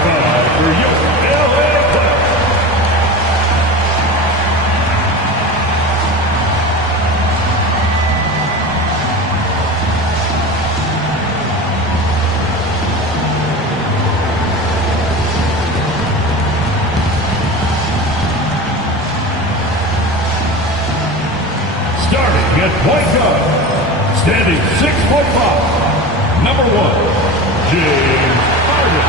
45 for UCLA. Starting at point guard, standing 6'5", number 1, James Harden.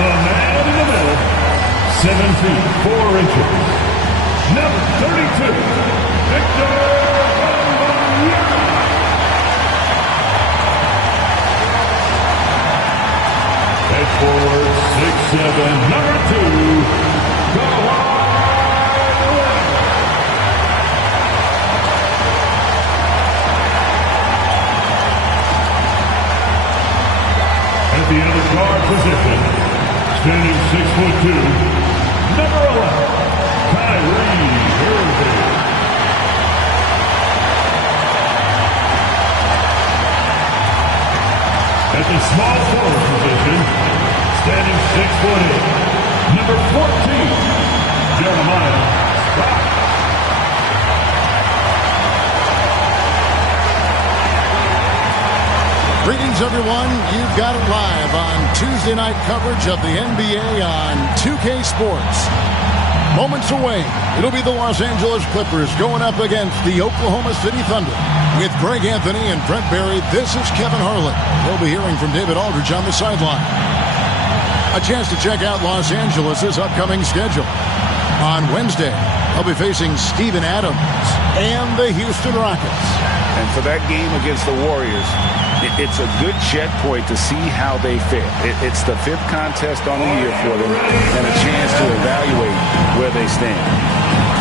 The man in the middle, 7 feet 4 inches, number 32, Victor Wembanyama. Head forward, 6'7", number 2, Kawhi. At the other guard position, standing 6'2", number 11, Kyrie Irving. At the small forward position, standing 6'8", number 14, Jeremiah Scott. Greetings, everyone. You've got it live on Tuesday night coverage of the NBA on 2K Sports. Moments away, it'll be the Los Angeles Clippers going up against the Oklahoma City Thunder. With Greg Anthony and Brent Barry, this is Kevin Harlan. We'll be hearing from David Aldridge on the sideline. A chance to check out Los Angeles' upcoming schedule. On Wednesday, they'll be facing Steven Adams and the Houston Rockets. And for that game against the Warriors, it's a good checkpoint to see how they fare. It's the 5th contest on the year for them and a chance to evaluate where they stand.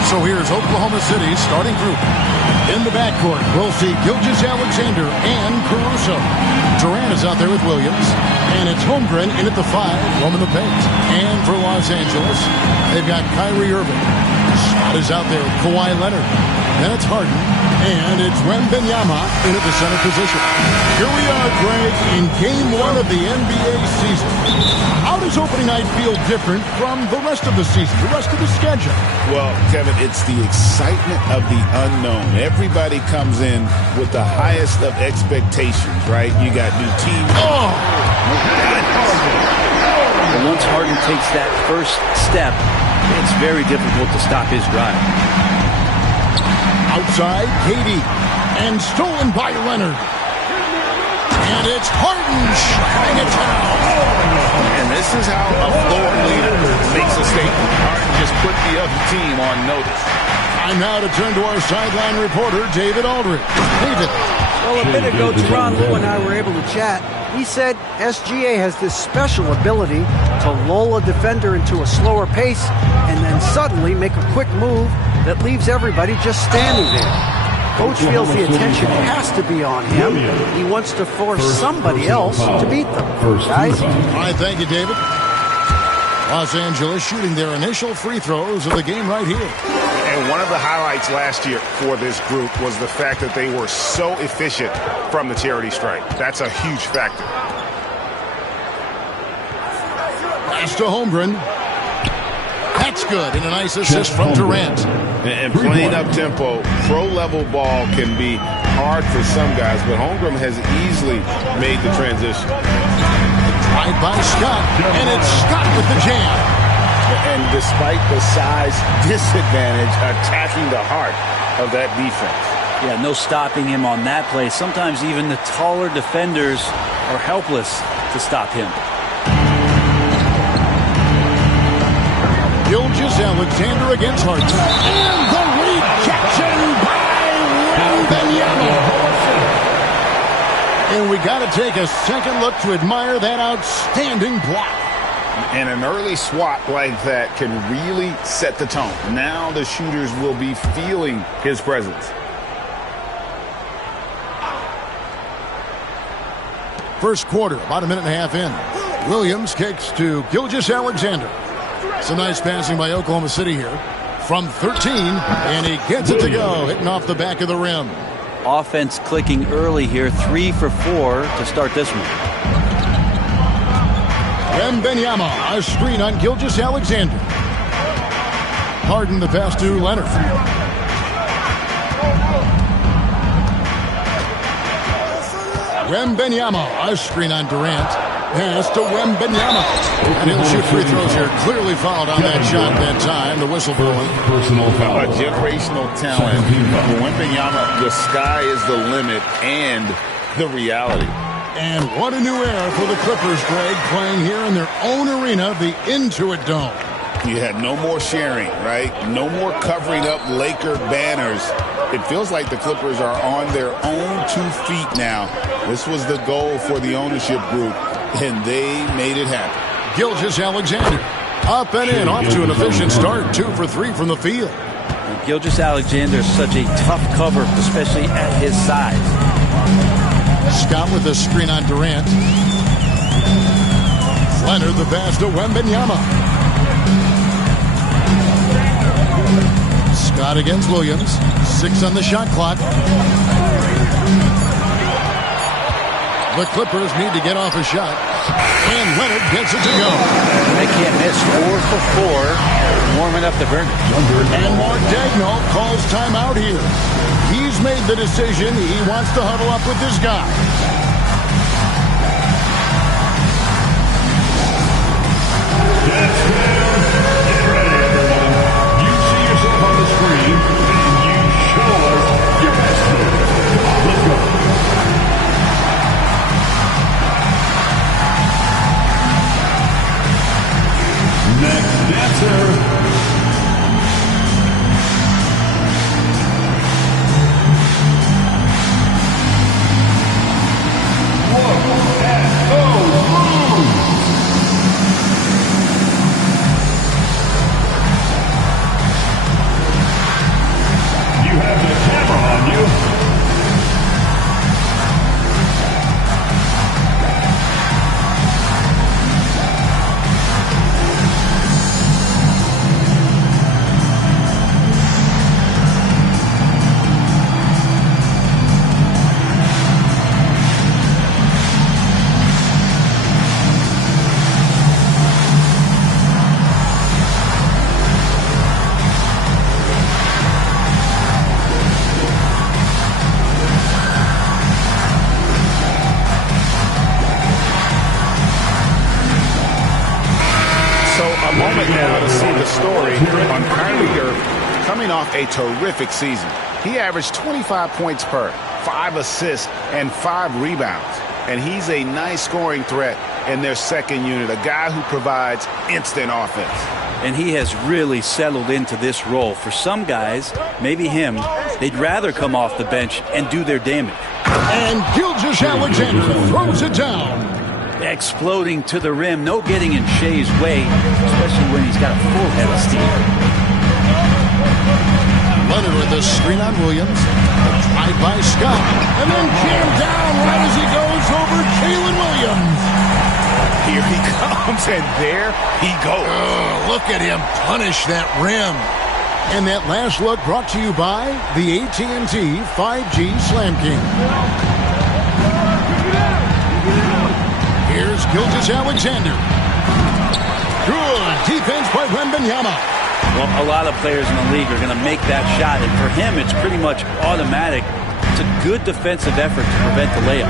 So here's Oklahoma City's starting group. In the backcourt, we'll see Gilgeous-Alexander and Caruso. Durant is out there with Williams. And it's Holmgren in at the 5, roaming the paint. And for Los Angeles, they've got Kyrie Irving. Scott is out there with Kawhi Leonard. Then it's Harden. And it's Wembanyama in at the center position. Here we are, Greg, in Game 1 of the NBA season. How does opening night feel different from the rest of the season, the rest of the schedule? Well, Kevin, it's the excitement of the unknown. Everybody comes in with the highest of expectations, right? You got new teams. Oh! And once Harden takes that first step, it's very difficult to stop his drive. Outside, KD. And stolen by Leonard. And it's Harden shutting it down. And this is how a floor leader makes a statement. Harden just put the other team on notice. Time now to turn to our sideline reporter, David Aldridge. David. Well, a bit ago, Teron Lou and I were able to chat. He said SGA has this special ability to lull a defender into a slower pace and then suddenly make a quick move that leaves everybody just standing there. Coach feels the attention has to be on him. He wants to force somebody else to beat them. Guys? All right, thank you, David. Los Angeles shooting their initial free throws of the game right here. And one of the highlights last year for this group was the fact that they were so efficient from the charity stripe. That's a huge factor. Pass to Holmgren. That's good, and a nice assist from Durant. And playing up-tempo, pro-level ball can be hard for some guys, but Holmgren has easily made the transition. Tried by Scott, and it's Scott with the jam. And despite the size disadvantage, attacking the heart of that defense. Yeah, no stopping him on that play. Sometimes even the taller defenders are helpless to stop him. Gilgeous-Alexander against Harden. And the rejection by Wembanyama. And we got to take a second look to admire that outstanding block. And an early swat like that can really set the tone. Now the shooters will be feeling his presence. First quarter, about a minute and a half in. Williams kicks to Gilgeous-Alexander. Some nice passing by Oklahoma City here. From 13, and he gets it to go, hitting off the back of the rim. offense clicking early here. 3 for 4 to start this one. Wembanyama, a screen on Gilgeous-Alexander. Harden the pass to Leonard. Wembanyama, a screen on Durant. Pass to Wembanyama. And he'll shoot free throws here. Clearly fouled on that shot that time. The whistle blowing. Personal foul. A generational talent. For Wembanyama, the sky is the limit and the reality. And what a new era for the Clippers, Greg, playing here in their own arena, the Intuit Dome. You had no more sharing, right? No more covering up Laker banners. It feels like the Clippers are on their own 2 feet now. This was the goal for the ownership group, and they made it happen. Gilgeous-Alexander up and in, off to an efficient start. 2 for 3 from the field. Gilgeous-Alexander is such a tough cover, especially at his size. Scott with the screen on Durant. Leonard the pass to Wembanyama. Scott against Williams. 6 on the shot clock. The Clippers need to get off a shot. And Leonard gets it to go. They can't miss. 4 for 4. Warming up the burner. And Mark Daigneault calls timeout here. He's made the decision. He wants to huddle up with this guy. That's fair. Get ready, everyone. You see yourself on the screen, and you show us your best move. Let's go. Next dancer. A terrific season. He averaged 25 points per, 5 assists, and 5 rebounds. And he's a nice scoring threat in their second unit, a guy who provides instant offense. And he has really settled into this role. For some guys, maybe him, they'd rather come off the bench and do their damage. And Gilgeous-Alexander throws it down. Exploding to the rim, no getting in Shea's way, especially when he's got a full head of steam. Leonard with the screen on Williams. Tried by Scott. And then jammed down right as he goes over Jalen Williams. Here he comes, and there he goes. Oh, look at him punish that rim. And that last look brought to you by the AT&T 5G Slam King. Here's Gilgeous-Alexander. Good defense by Wembanyama. Well, a lot of players in the league are going to make that shot, and for him, it's pretty much automatic. It's a good defensive effort to prevent the layup.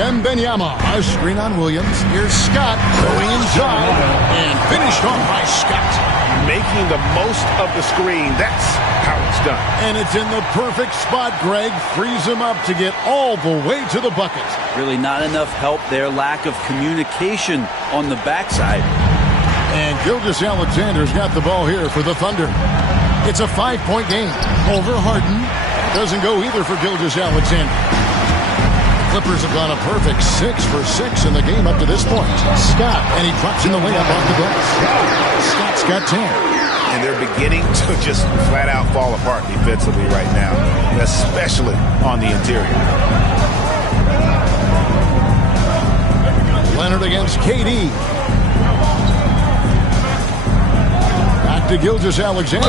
Wembanyama, a screen on Williams. Here's Scott going inside, and finished off by Scott. Making the most of the screen, that's how it's done. And it's in the perfect spot, Greg. Frees him up to get all the way to the bucket. Really not enough help there. Lack of communication on the backside. And Gilgeous-Alexander's got the ball here for the Thunder. It's a 5-point game over Harden. Doesn't go either for Gilgeous-Alexander. Clippers have gone a perfect 6 for 6 in the game up to this point. Scott, and he drops in the layup off the glass. Scott's got 10. And they're beginning to just flat out fall apart defensively right now, especially on the interior. Leonard against KD. to Gilgeous-Alexander.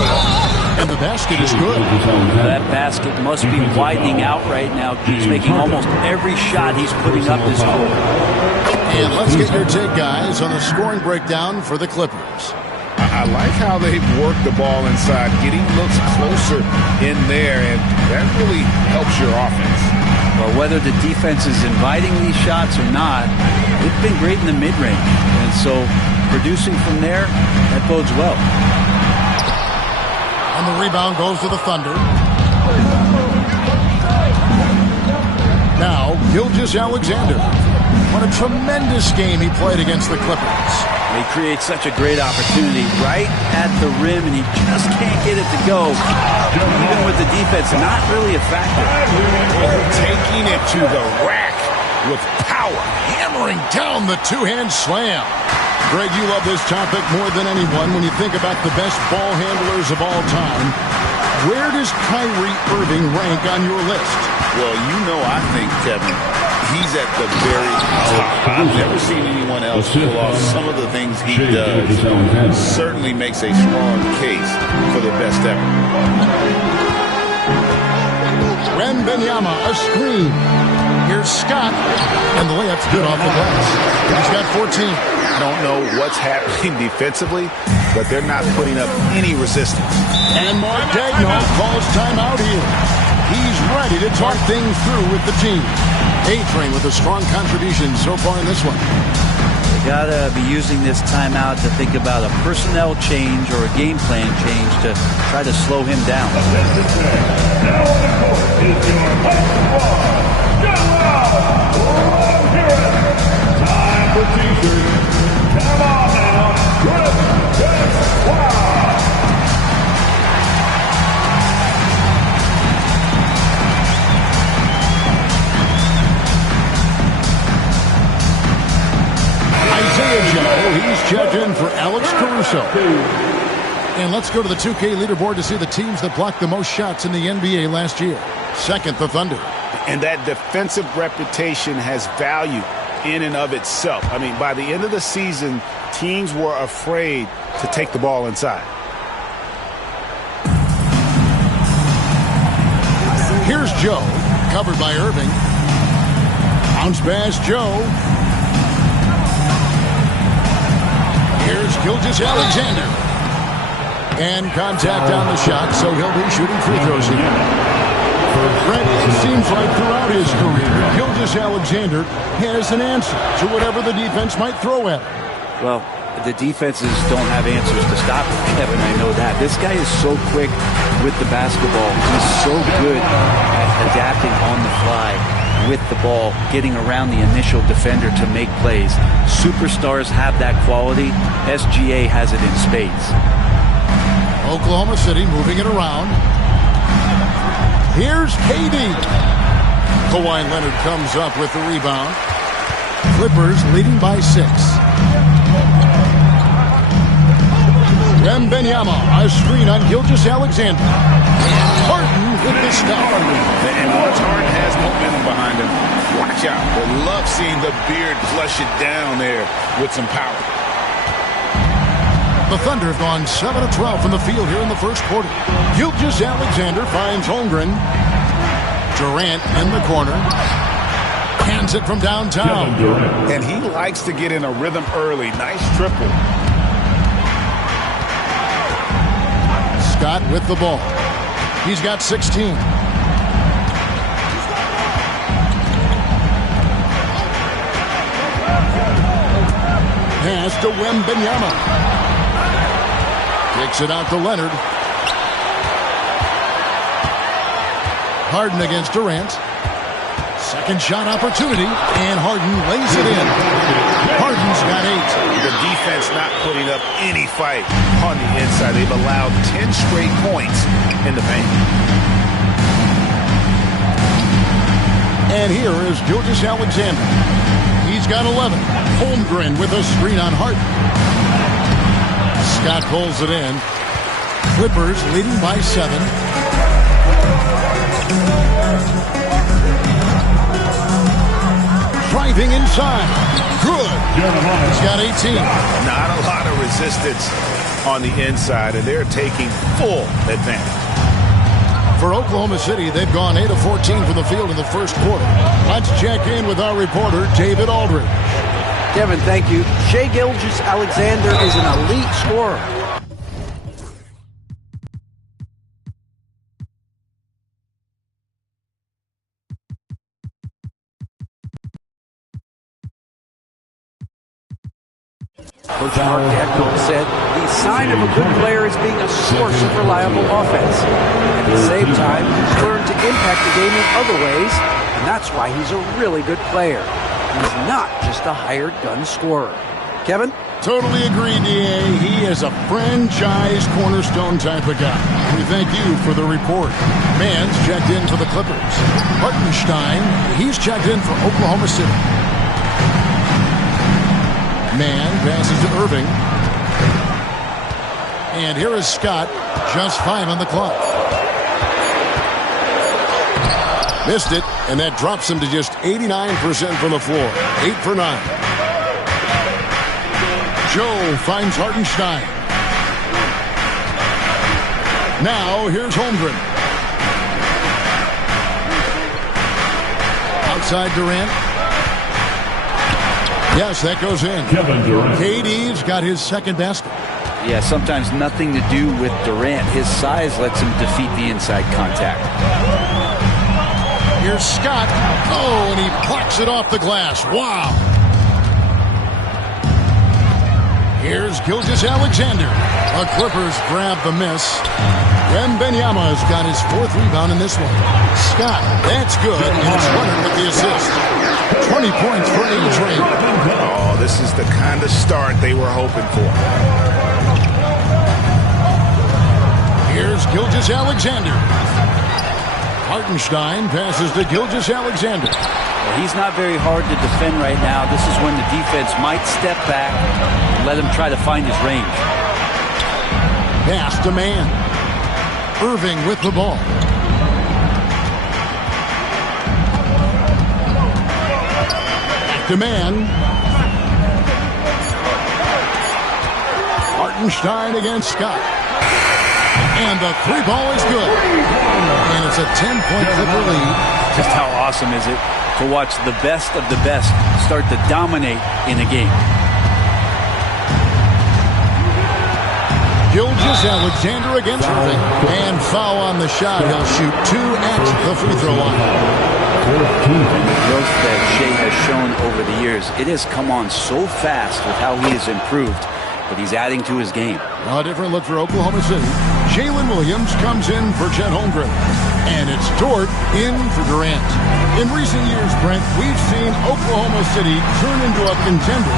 And the basket is good. That basket must be widening out right now. He's making almost every shot he's putting up this quarter. And let's get your take, guys, on the scoring breakdown for the Clippers. I like how they've worked the ball inside, getting looks closer in there, and that really helps your offense. Well, whether the defense is inviting these shots or not, they've been great in the mid-range. And so producing from there, that bodes well. And the rebound goes to the Thunder. Now, Gilgeous-Alexander. What a tremendous game he played against the Clippers. He creates such a great opportunity right at the rim, and he just can't get it to go. Even with the defense, not really a factor. Taking it to the rack with power. Hammering down the two-hand slam. Greg, you love this topic more than anyone when you think about the best ball handlers of all time. Where does Kyrie Irving rank on your list? Well, you know, I think, Kevin, he's at the very top. I've never seen anyone else pull off some of the things he does. Certainly makes a strong case for the best ever. Wembanyama, a screen. Here's Scott, and the layup's good off the glass. He's got 14. I don't know what's happening defensively, but they're not putting up any resistance. And Mark Daigneault calls timeout here. He's ready to talk things through with the team. A-Train with a strong contribution so far in this one. You gotta be using this timeout to think about a personnel change or a game plan change to try to slow him down. Now on the court is your Mike Time for t-shirts. Come on now. Good. Wow. Isaiah Joe, he's checked in for Alex Caruso. And let's go to the 2K leaderboard to see the teams that blocked the most shots in the NBA last year. Second, the Thunder. And that defensive reputation has value in and of itself. I mean, by the end of the season, teams were afraid to take the ball inside. Here's Joe, covered by Irving. Bounce pass, Joe. Here's Gilgeous-Alexander. And contact on the shot, so he'll be shooting free throws again. Brent, it seems like throughout his career, Gilgeous-Alexander has an answer to whatever the defense might throw at him. Well, the defenses don't have answers to stop him, Kevin. I know that. This guy is so quick with the basketball. He's so good at adapting on the fly with the ball, getting around the initial defender to make plays. Superstars have that quality. SGA has it in spades. Oklahoma City moving it around. Here's KD. Kawhi Leonard comes up with the rebound. Clippers leading by 6. Wembanyama, a screen on Gilgeous-Alexander. Harden with the stop. And once Harden has momentum behind him, watch out. I love seeing the beard flush it down there with some power. The Thunder have gone 7 of 12 from the field here in the first quarter. Gilgeous-Alexander finds Holmgren. Durant in the corner. Hands it from downtown. And he likes to get in a rhythm early. Nice triple. Scott with the ball. He's got 16. Pass to Wembanyama. Kicks it out to Leonard. Harden against Durant. Second shot opportunity, and Harden lays it in. Harden's got 8. The defense not putting up any fight on the inside. They've allowed 10 straight points in the paint. And here is Gilgeous-Alexander. He's got 11. Holmgren with a screen on Harden. Scott pulls it in. Clippers leading by 7. Driving inside. Good. He's got 18. Not a lot of resistance on the inside, and they're taking full advantage. For Oklahoma City, they've gone 8 of 14 from the field in the first quarter. Let's check in with our reporter, David Aldridge. Kevin, thank you. Shai Gilgeous-Alexander is an elite scorer. Coach Mark Dagnall said the sign of a good player is being a source of reliable offense. At the same time, he's learned to impact the game in other ways, and that's why he's a really good player. He's not just a hired gun scorer. Kevin? Totally agree, D.A. He is a franchise cornerstone type of guy. We thank you for the report. Mann's checked in for the Clippers. Hartenstein, he's checked in for Oklahoma City. Mann passes to Irving. And here is Scott, just 5 on the clock. Missed it, and that drops him to just 89% from the floor. 8 for 9. Joe finds Hartenstein. Now here's Holmgren. Outside Durant. Yes, that goes in. Kevin Durant. KD's got his second basket. Yeah, sometimes nothing to do with Durant. His size lets him defeat the inside contact. Here's Scott. Oh, and he plucks it off the glass. Wow. Here's Gilgeous-Alexander. The Clippers grab the miss. Wembanyama's got his 4th rebound in this one. Scott, that's good, and it's Leonard with the assist. 20 points for Adrian. Oh, this is the kind of start they were hoping for. Here's Gilgeous-Alexander. Hartenstein passes to Gilgeous-Alexander. Well, he's not very hard to defend right now. This is when the defense might step back and let him try to find his range. Pass to Mann. Irving with the ball. To Mann. Hartenstein against Scott. And the 3 ball is good. And it's a 10-point Clipper lead. Just how awesome is it to watch the best of the best start to dominate in a game. Gilgeous-Alexander against Irving. And foul on the shot. He'll shoot 2 at the free throw line. Growth that Shai has shown over the years, it has come on so fast with how he has improved, but he's adding to his game. A different look for Oklahoma City. Jalen Williams comes in for Chet Holmgren. And it's Dort in for Durant. In recent years, Brent, we've seen Oklahoma City turn into a contender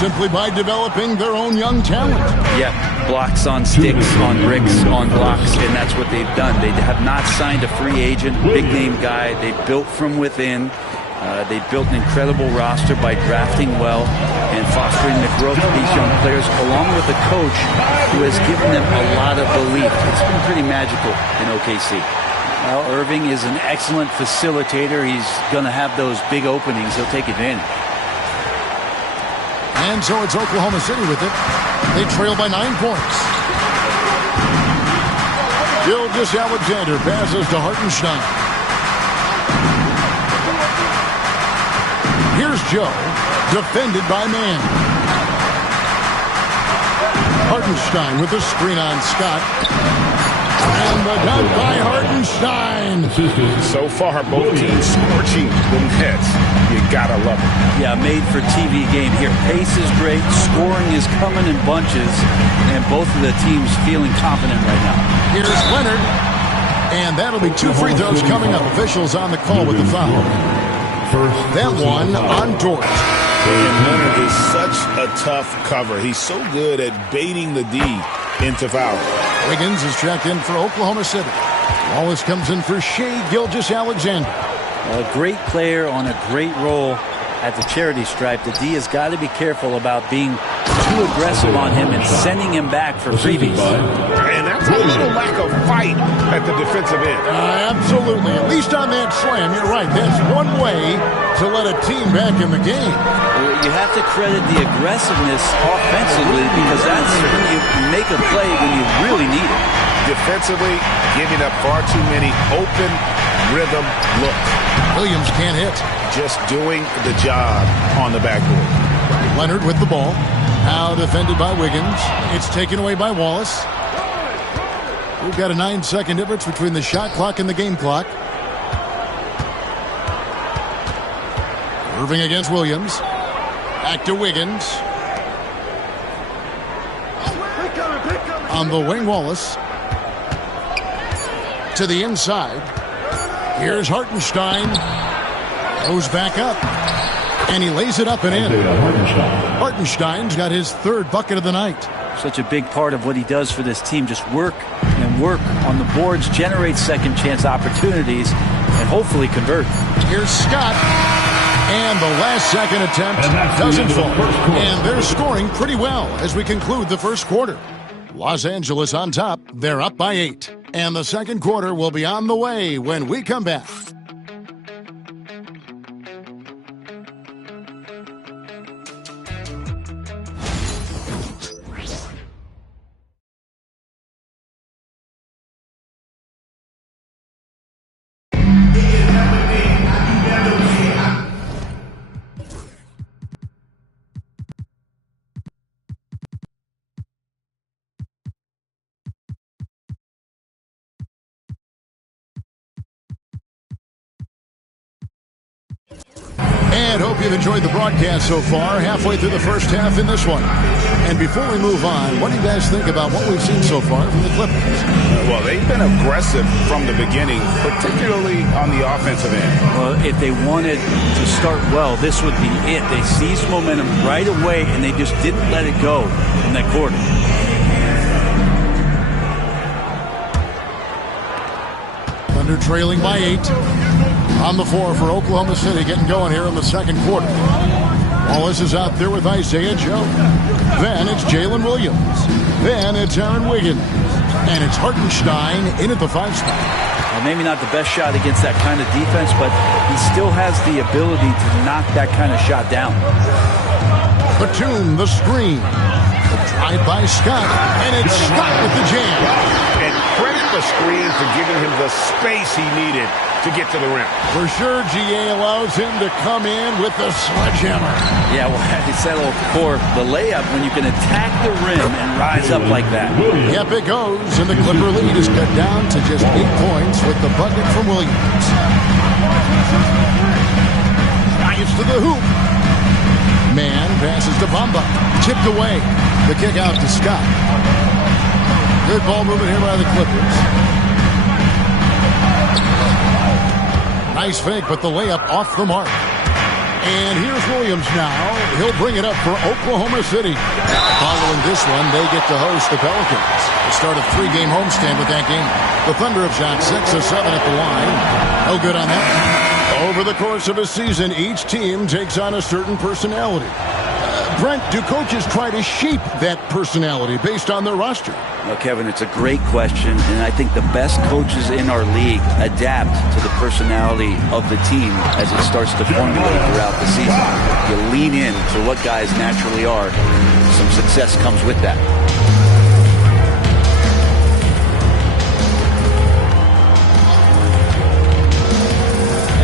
simply by developing their own young talent. Yeah, blocks on sticks, on bricks, on blocks, and that's what they've done. They have not signed a free agent, big-name guy. They built from within. They built an incredible roster by drafting well and fostering the growth of these young players, along with a coach who has given them a lot of belief. It's been pretty magical in OKC. Well, Irving is an excellent facilitator. He's going to have those big openings. He'll take advantage. And so it's Oklahoma City with it. They trail by 9 points. Gilgeous-Alexander passes to Hartenstein. Here's Joe, defended by Mann. Hartenstein with the screen on Scott. And the dunk by Hartenstein. So far, both teams scorching the nets. You gotta love it. Yeah, made for TV game here. Pace is great. Scoring is coming in bunches. And both of the teams feeling confident right now. Here's Leonard. And that'll be 2 free throws coming up. Officials on the call with the foul. That one on Dort. And Leonard is such a tough cover. He's so good at baiting the D into foul. Wiggins is checked in for Oklahoma City. Wallace comes in for Shai Gilgeous-Alexander. A great player on a great role at the charity stripe. The D has got to be careful about being too aggressive on him and sending him back for freebies. And that's a little lack of fight at the defensive end. Absolutely. At least on that slam, you're right. That's one way to let a team back in the game. You have to credit the aggressiveness offensively because that's when you make a play when you really need it. Defensively, giving up far too many open rhythm looks. Williams can't hit. Just doing the job on the backboard. Leonard with the ball. Now defended by Wiggins. It's taken away by Wallace. We've got a 9-second difference between the shot clock and the game clock. Irving against Williams. Back to Wiggins. On the wing, Wallace. To the inside. Here's Hartenstein. Goes back up. And he lays it up and in. Hartenstein's got his third bucket of the night. Such a big part of what he does for this team. Just work and work on the boards, generate second chance opportunities, and hopefully convert. Here's Scott. And the last second attempt doesn't fall. And they're scoring pretty well as we conclude the first quarter. Los Angeles on top. They're up by 8. And the second quarter will be on the way when we come back. And hope you've enjoyed the broadcast so far, halfway through the first half in this one. And before we move on, what do you guys think about what we've seen so far from the Clippers? Well, they've been aggressive from the beginning, particularly on the offensive end. Well, if they wanted to start well, this would be it. They seized momentum right away, and they just didn't let it go in that quarter. Thunder trailing by 8. On the floor for Oklahoma City, getting going here in the second quarter. Wallace is out there with Isaiah Joe. Then it's Jalen Williams. Then it's Aaron Wiggins. And it's Hartenstein in at the 5 spot. Well, maybe not the best shot against that kind of defense, but he still has the ability to knock that kind of shot down. Batum, the screen. The drive by Scott. And it's Scott with the jam. And credit the screen for giving him the space he needed to get to the rim. For sure, GA allows him to come in with the sledgehammer. Yeah, well, he said for the layup when you can attack the rim and rise up like that. Yep, it goes, and the Clipper lead is cut down to just 8 points with the bucket from Williams. Drives to the hoop. Man passes to Bamba. Chipped away. The kick out to Scott. Good ball movement here by the Clippers. Nice fake, but the layup off the mark. And here's Williams now. He'll bring it up for Oklahoma City. Following this one, they get to host the Pelicans. They start a 3-game homestand with that game. The Thunder have shot 6 of 7 at the line. No good on that. Over the course of a season, each team takes on a certain personality. Brent, do coaches try to shape that personality based on their roster? Well, Kevin, it's a great question, and I think the best coaches in our league adapt to the personality of the team as it starts to formulate throughout the season. You lean in to what guys naturally are. Some success comes with that.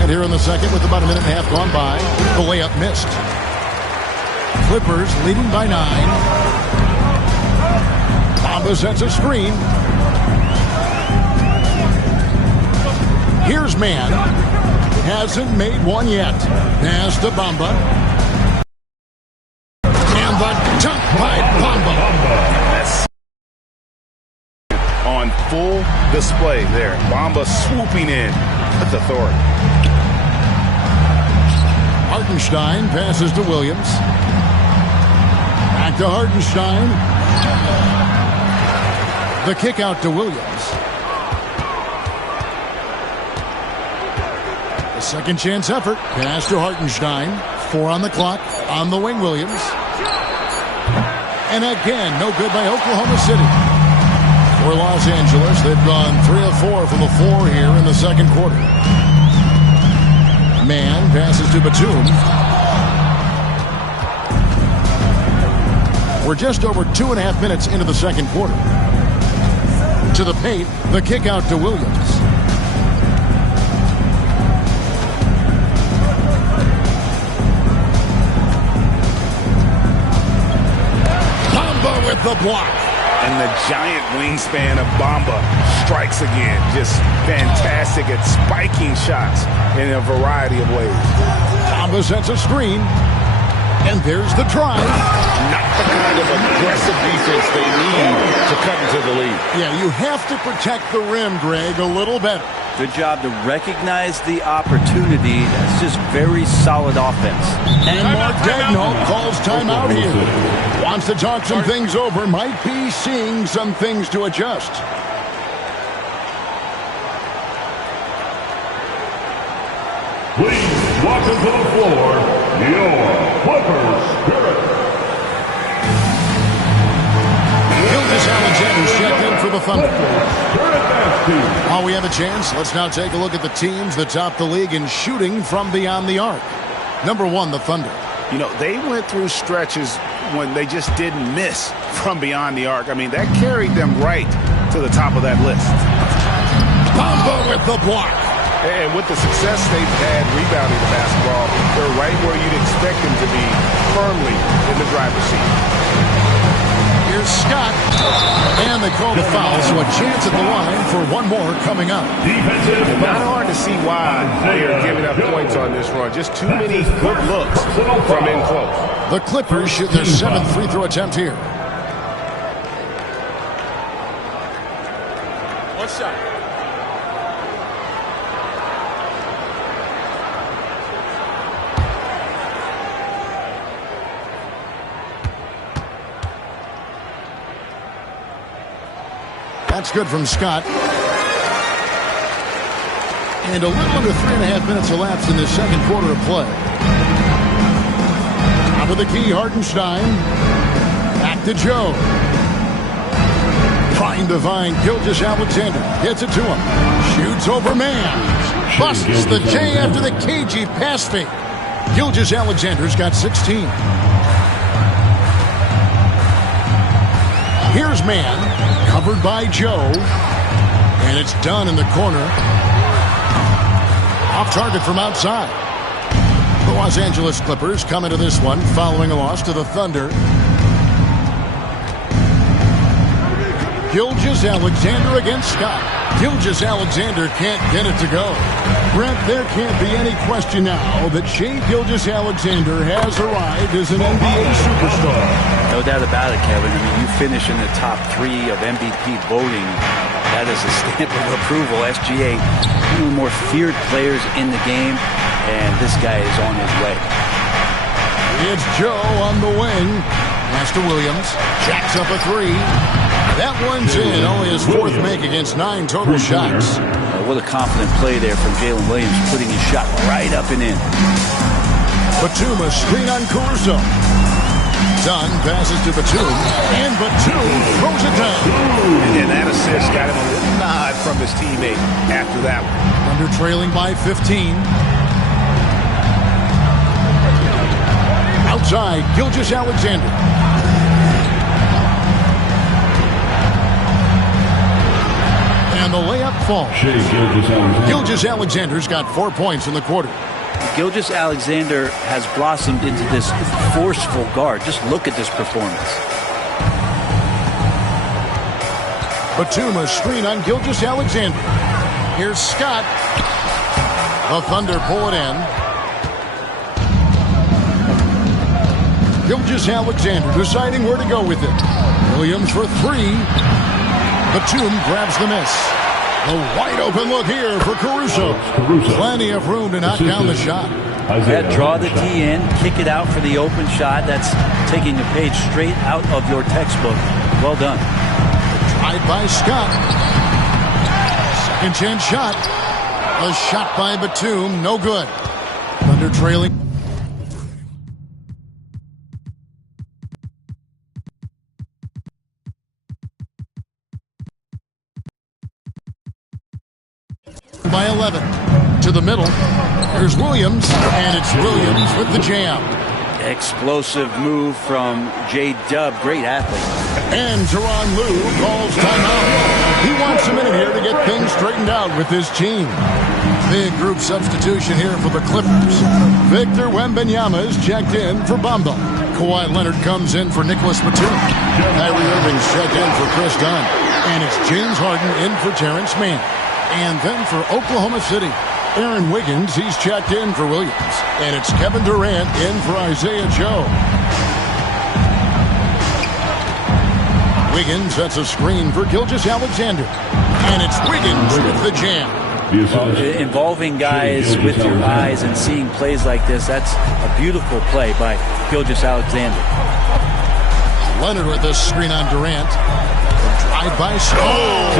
And here in the second, with about a minute and a half gone by, the layup missed. Clippers leading by 9. Bamba sets a screen. Here's Man. Hasn't made one yet. Pass to Bamba. And the dunk by Bamba. That's on full display there. Bamba swooping in with authority. Hartenstein passes to Williams. Back to Hartenstein. The kick out to Williams. A second chance effort. Pass to Hartenstein. 4 on the clock. On the wing, Williams. And again, no good by Oklahoma City. For Los Angeles, they've gone 3 of 4 from the floor here in the second quarter. Man passes to Batum. We're just over 2.5 minutes into the second quarter. To the paint, the kick out to Williams. Bamba with the block. And the giant wingspan of Bamba strikes again. Just fantastic at spiking shots in a variety of ways. Bamba sets a screen. And there's the drive. Not the kind of aggressive defense they need to cut into the lead. Yeah, you have to protect the rim, Greg, a little better. Good job to recognize the opportunity. That's just very solid offense. And Mark Daigneault calls timeout here. Wants to talk some things over. Might be seeing some things to adjust. Please welcome to the floor your Clippers Spirit. Gilgeous-Alexander's checked in for the Thunder. While we have a chance, let's now take a look at the teams that top the league in shooting from beyond the arc. Number 1, the Thunder. You know, they went through stretches when they just didn't miss from beyond the arc. I mean, that carried them right to the top of that list. Bamba with the block. And with the success they've had rebounding the basketball, they're right where you'd expect them to be, firmly in the driver's seat. Here's Scott. And they call the foul, so a chance at the line for one more coming up. Defensive foul. Not hard to see why they are giving up points on this run. Just too many good looks from in close. The Clippers shoot their 7th free throw attempt here. One shot. That's good from Scott. And a little under 3.5 minutes elapsed in the second quarter of play. Top of the key, Hartenstein. Back to Joe. Trying to find Gilgeous-Alexander. Gets it to him. Shoots over man. Busts the J after the cagey pass fake. Gilgeous-Alexander's got 16. Here's man. Covered by Joe. And it's done in the corner. Off target from outside. The Los Angeles Clippers come into this one following a loss to the Thunder. Gilgeous-Alexander against Scott. Gilgeous-Alexander can't get it to go. Brent, there can't be any question now that Shai Gilgeous-Alexander has arrived as an NBA superstar. No doubt about it, Kevin. I mean, you finish in the top 3 of MVP voting. That is a stamp of approval. SGA, one of the more feared players in the game, and this guy is on his way. It's Joe on the wing. Pass to Williams. Jacks up a 3. That one's in. Only his 4th make against 9 total shots. What a confident play there from Jalen Williams, putting his shot right up and in. Batum, a screen on Caruso. Dunn passes to Batum, and Batum throws it down. And that assist got him a little nod from his teammate after that one. Under trailing by 15. Outside, Gilgeous-Alexander. And the layup falls. Gilgeous-Alexander's got 4 points in the quarter. Gilgeous-Alexander has blossomed into this forceful guard. Just look at this performance. Batum, a screen on Gilgeous-Alexander. Here's Scott. The Thunder pull it in. Gilgeous-Alexander deciding where to go with it. Williams for 3. Batum grabs the miss. A wide open look here for Caruso. Plenty of room to knock down the shot. Draw the D in, kick it out for the open shot. That's taking a page straight out of your textbook. Well done. Tried by Scott. Second chance shot. A shot by Batum, no good. Thunder trailing. 11. To the middle. Here's Williams, and it's Williams with the jam. Explosive move from J-Dub. Great athlete. And Tyronn Lue calls timeout. He wants a minute here to get things straightened out with his team. Big group substitution here for the Clippers. Victor Wembanyama is checked in for Bamba. Kawhi Leonard comes in for Nicholas Batum. Kyrie Irving's checked in for Chris Dunn. And it's James Harden in for Terrence Mann. And then for Oklahoma City, Aaron Wiggins, he's checked in for Williams. And it's Kevin Durant in for Isaiah Joe. Wiggins sets a screen for Gilgeous-Alexander. And it's Wiggins with the jam. Involving guys with your eyes and seeing plays like this, that's a beautiful play by Gilgeous-Alexander. Leonard with the screen on Durant. Drive by Scott.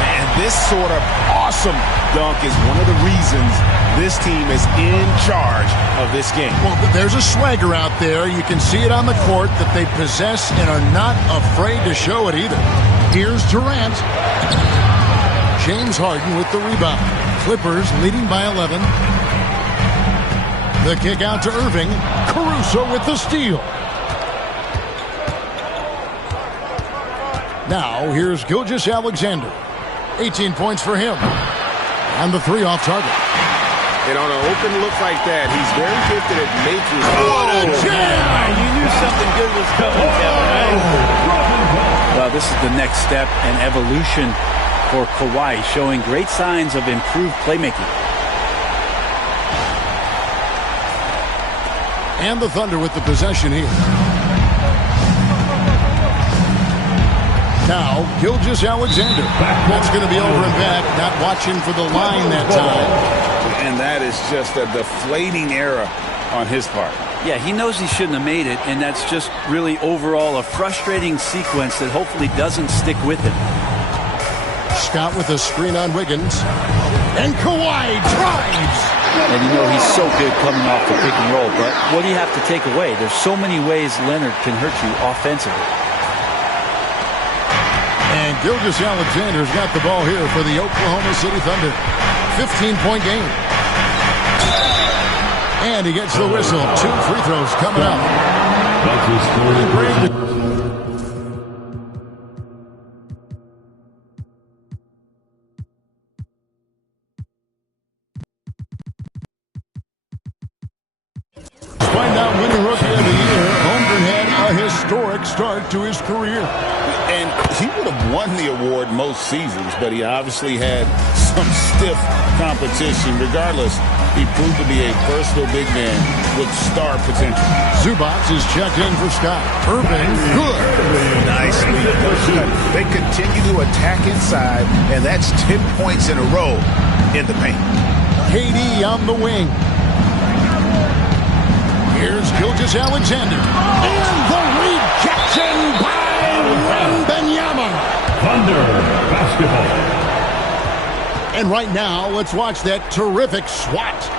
And this sort of awesome dunk is one of the reasons this team is in charge of this game. Well, there's a swagger out there. You can see it on the court that they possess and are not afraid to show it either. Here's Durant. James Harden with the rebound. Clippers leading by 11. The kick out to Irving. Caruso with the steal. Now, here's Gilgeous-Alexander. 18 points for him. And the three off target. And on an open look like that, he's very gifted at making. What a jam! You knew something good was coming, Kevin, right? Well, this is the next step and evolution for Kawhi, showing great signs of improved playmaking. And the Thunder with the possession here. Now, Gilgeous-Alexander. That's going to be over and back, not watching for the line that time. And that is just a deflating error on his part. Yeah, he knows he shouldn't have made it, and that's just really overall a frustrating sequence that hopefully doesn't stick with him. Scott with a screen on Wiggins. And Kawhi drives! And you know he's so good coming off the pick and roll, but what do you have to take away? There's so many ways Leonard can hurt you offensively. And Gilgeous-Alexander's got the ball here for the Oklahoma City Thunder. 15-point game. And he gets the whistle. 2 free throws coming up. That's his scoring. Find out winning rookie of the year. Holmgren had a historic start to his career. And he would have won the award most seasons, but he obviously had some stiff competition. Regardless, he proved to be a versatile big man with star potential. Zubac is checked in for Scott. Irving, good. Nicely done. They continue to attack inside, and that's 10 points in a row in the paint. KD on the wing. Here's Gilgeous-Alexander. And the rejection by Wembanyama. Thunder basketball. And right now, let's watch that terrific swat.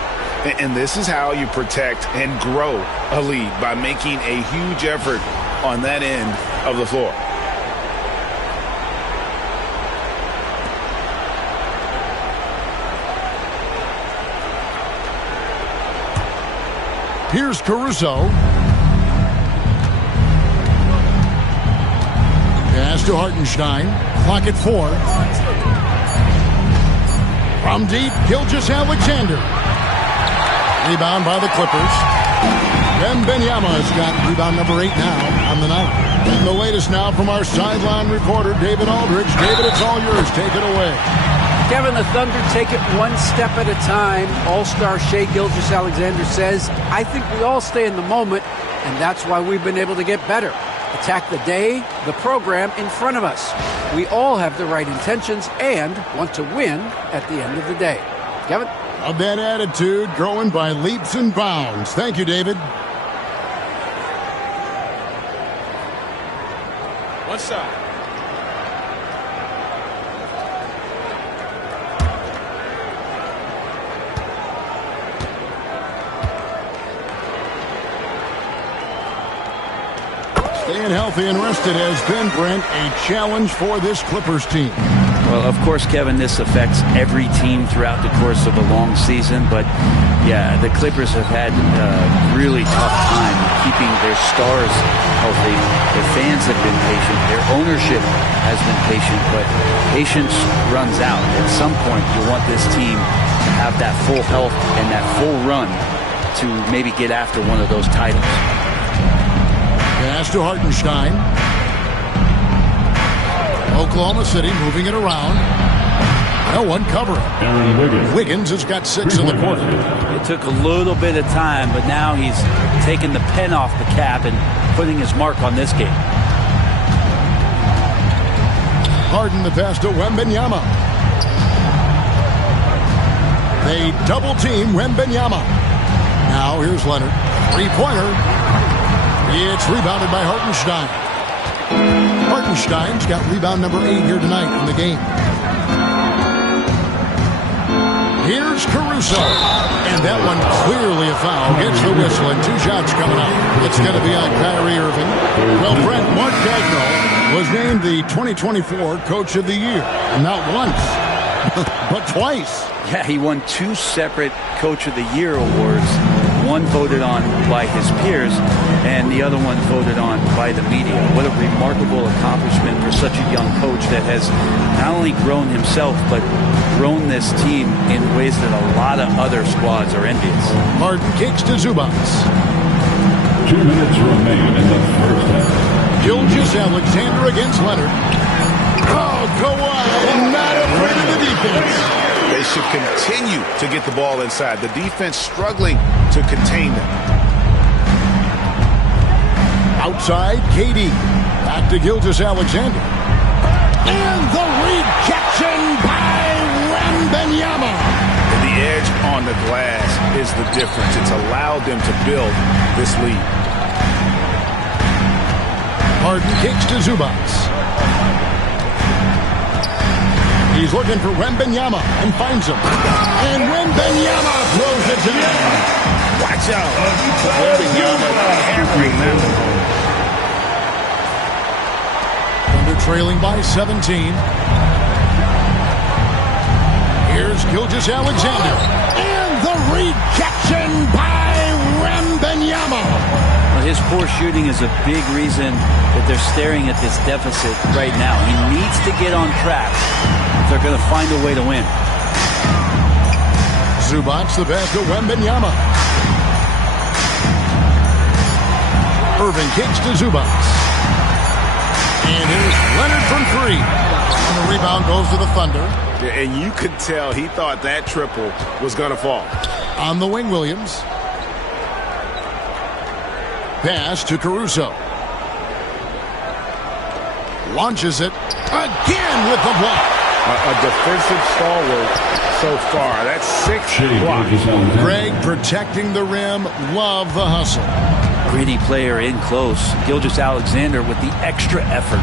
And this is how you protect and grow a lead, by making a huge effort on that end of the floor. Here's Caruso. Pass to Hartenstein. Clock at 4. From deep, Gilgeous-Alexander. Rebound by the Clippers. Wembanyama's got rebound number 8 now on the night. And the latest now from our sideline reporter, David Aldridge. David, it's all yours. Take it away. Kevin, the Thunder take it one step at a time. All-star Shai Gilgeous-Alexander says, I think we all stay in the moment, and that's why we've been able to get better. Attack the day, the program in front of us. We all have the right intentions and want to win at the end of the day. Kevin? Of that attitude growing by leaps and bounds. Thank you, David. One side. Staying healthy and rested has been, Brent, a challenge for this Clippers team. Well, of course, Kevin, this affects every team throughout the course of a long season. But, yeah, the Clippers have had a really tough time keeping their stars healthy. Their fans have been patient. Their ownership has been patient. But patience runs out. At some point, you want this team to have that full health and that full run to maybe get after one of those titles. Pass to Hartenstein. Oklahoma City moving it around. No one covering. Wiggins has got 6 in the quarter. It took a little bit of time, but now he's taking the pen off the cap and putting his mark on this game. Harden the pass to Wembanyama. They double team Wembanyama. Now here's Leonard. 3-pointer. It's rebounded by Hartenstein. Hartenstein's got rebound number 8 here tonight in the game. Here's Caruso. And that one clearly a foul. Gets the whistle and 2 shots coming up. It's going to be on Kyrie Irving. Well, Brent, Mark Daigneault was named the 2024 Coach of the Year. Not once, but twice. Yeah, he won 2 separate Coach of the Year awards. One voted on by his peers, and the other one voted on by the media. What a remarkable accomplishment for such a young coach that has not only grown himself, but grown this team in ways that a lot of other squads are envious. Harden kicks to Zubac. 2 minutes remain in the first half. Gilgeous-Alexander against Leonard. Oh, Kawhi, not afraid of the defense. They should continue to get the ball inside. The defense struggling to contain them. Outside, KD. Back to Gilgeous-Alexander. And the rejection by Wembanyama. The edge on the glass is the difference. It's allowed them to build this lead. Harden kicks to Zubac. He's looking for Wembanyama and finds him. And Wembanyama throws it down. Watch out. Wembanyama hammering that one home. Thunder trailing by 17. Here's Gilgeous-Alexander. And the rejection by Wembanyama. Well, his poor shooting is a big reason that they're staring at this deficit right now. He needs to get on track if they're going to find a way to win. Zubac the pass to Wembanyama. Irving kicks to Zubac. And here's Leonard from 3. And the rebound goes to the Thunder. And you could tell he thought that triple was going to fall. On the wing, Williams. Pass to Caruso. Launches it. Again with the block. A defensive stalwart so far. That's 6 blocks. Greg protecting the rim. Love the hustle. Gritty player in close. Gilgeous-Alexander with the extra effort.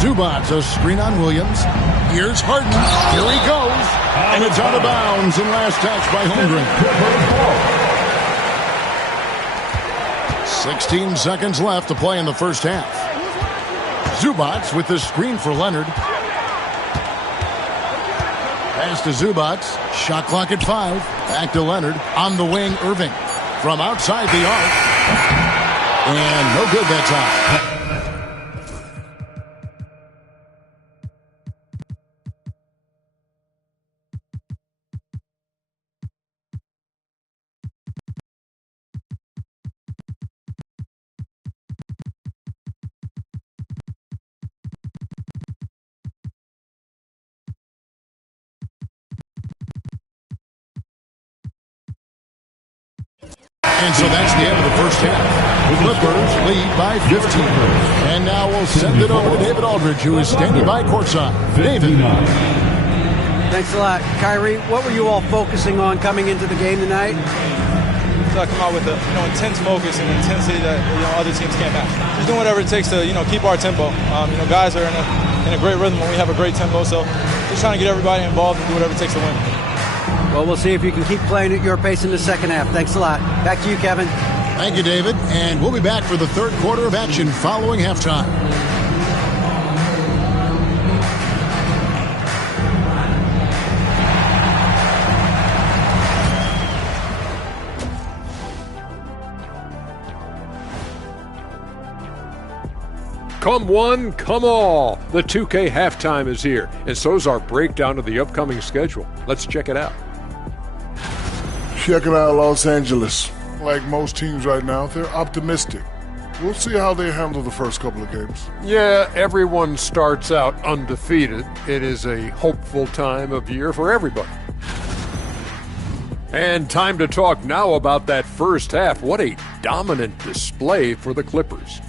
Zubac a screen on Williams. Here's Harden. Here he goes. And it's out of bounds and last touch by Holmgren. 16 seconds left to play in the first half. Zubac with the screen for Leonard. Pass to Zubac. Shot clock at 5. Back to Leonard. On the wing, Irving. From outside the arc. And no good that time. And so that's the end of the first half. The Clippers lead by 15. And now we'll send it over to David Aldridge, who is standing by courtside. David. Thanks a lot. Kyrie, what were you all focusing on coming into the game tonight? So I come out with a intense focus and intensity that other teams can't match. Just doing whatever it takes to keep our tempo. Guys are in a great rhythm when we have a great tempo. So just trying to get everybody involved and do whatever it takes to win. Well, we'll see if you can keep playing at your pace in the second half. Thanks a lot. Back to you, Kevin. Thank you, David. And we'll be back for the third quarter of action following halftime. Come one, come all. The 2K halftime is here, and so's our breakdown of the upcoming schedule. Let's check it out. Checking out Los Angeles. Like most teams right now, they're optimistic. We'll see how they handle the first couple of games. Yeah, everyone starts out undefeated. It is a hopeful time of year for everybody. And time to talk now about that first half. What a dominant display for the Clippers.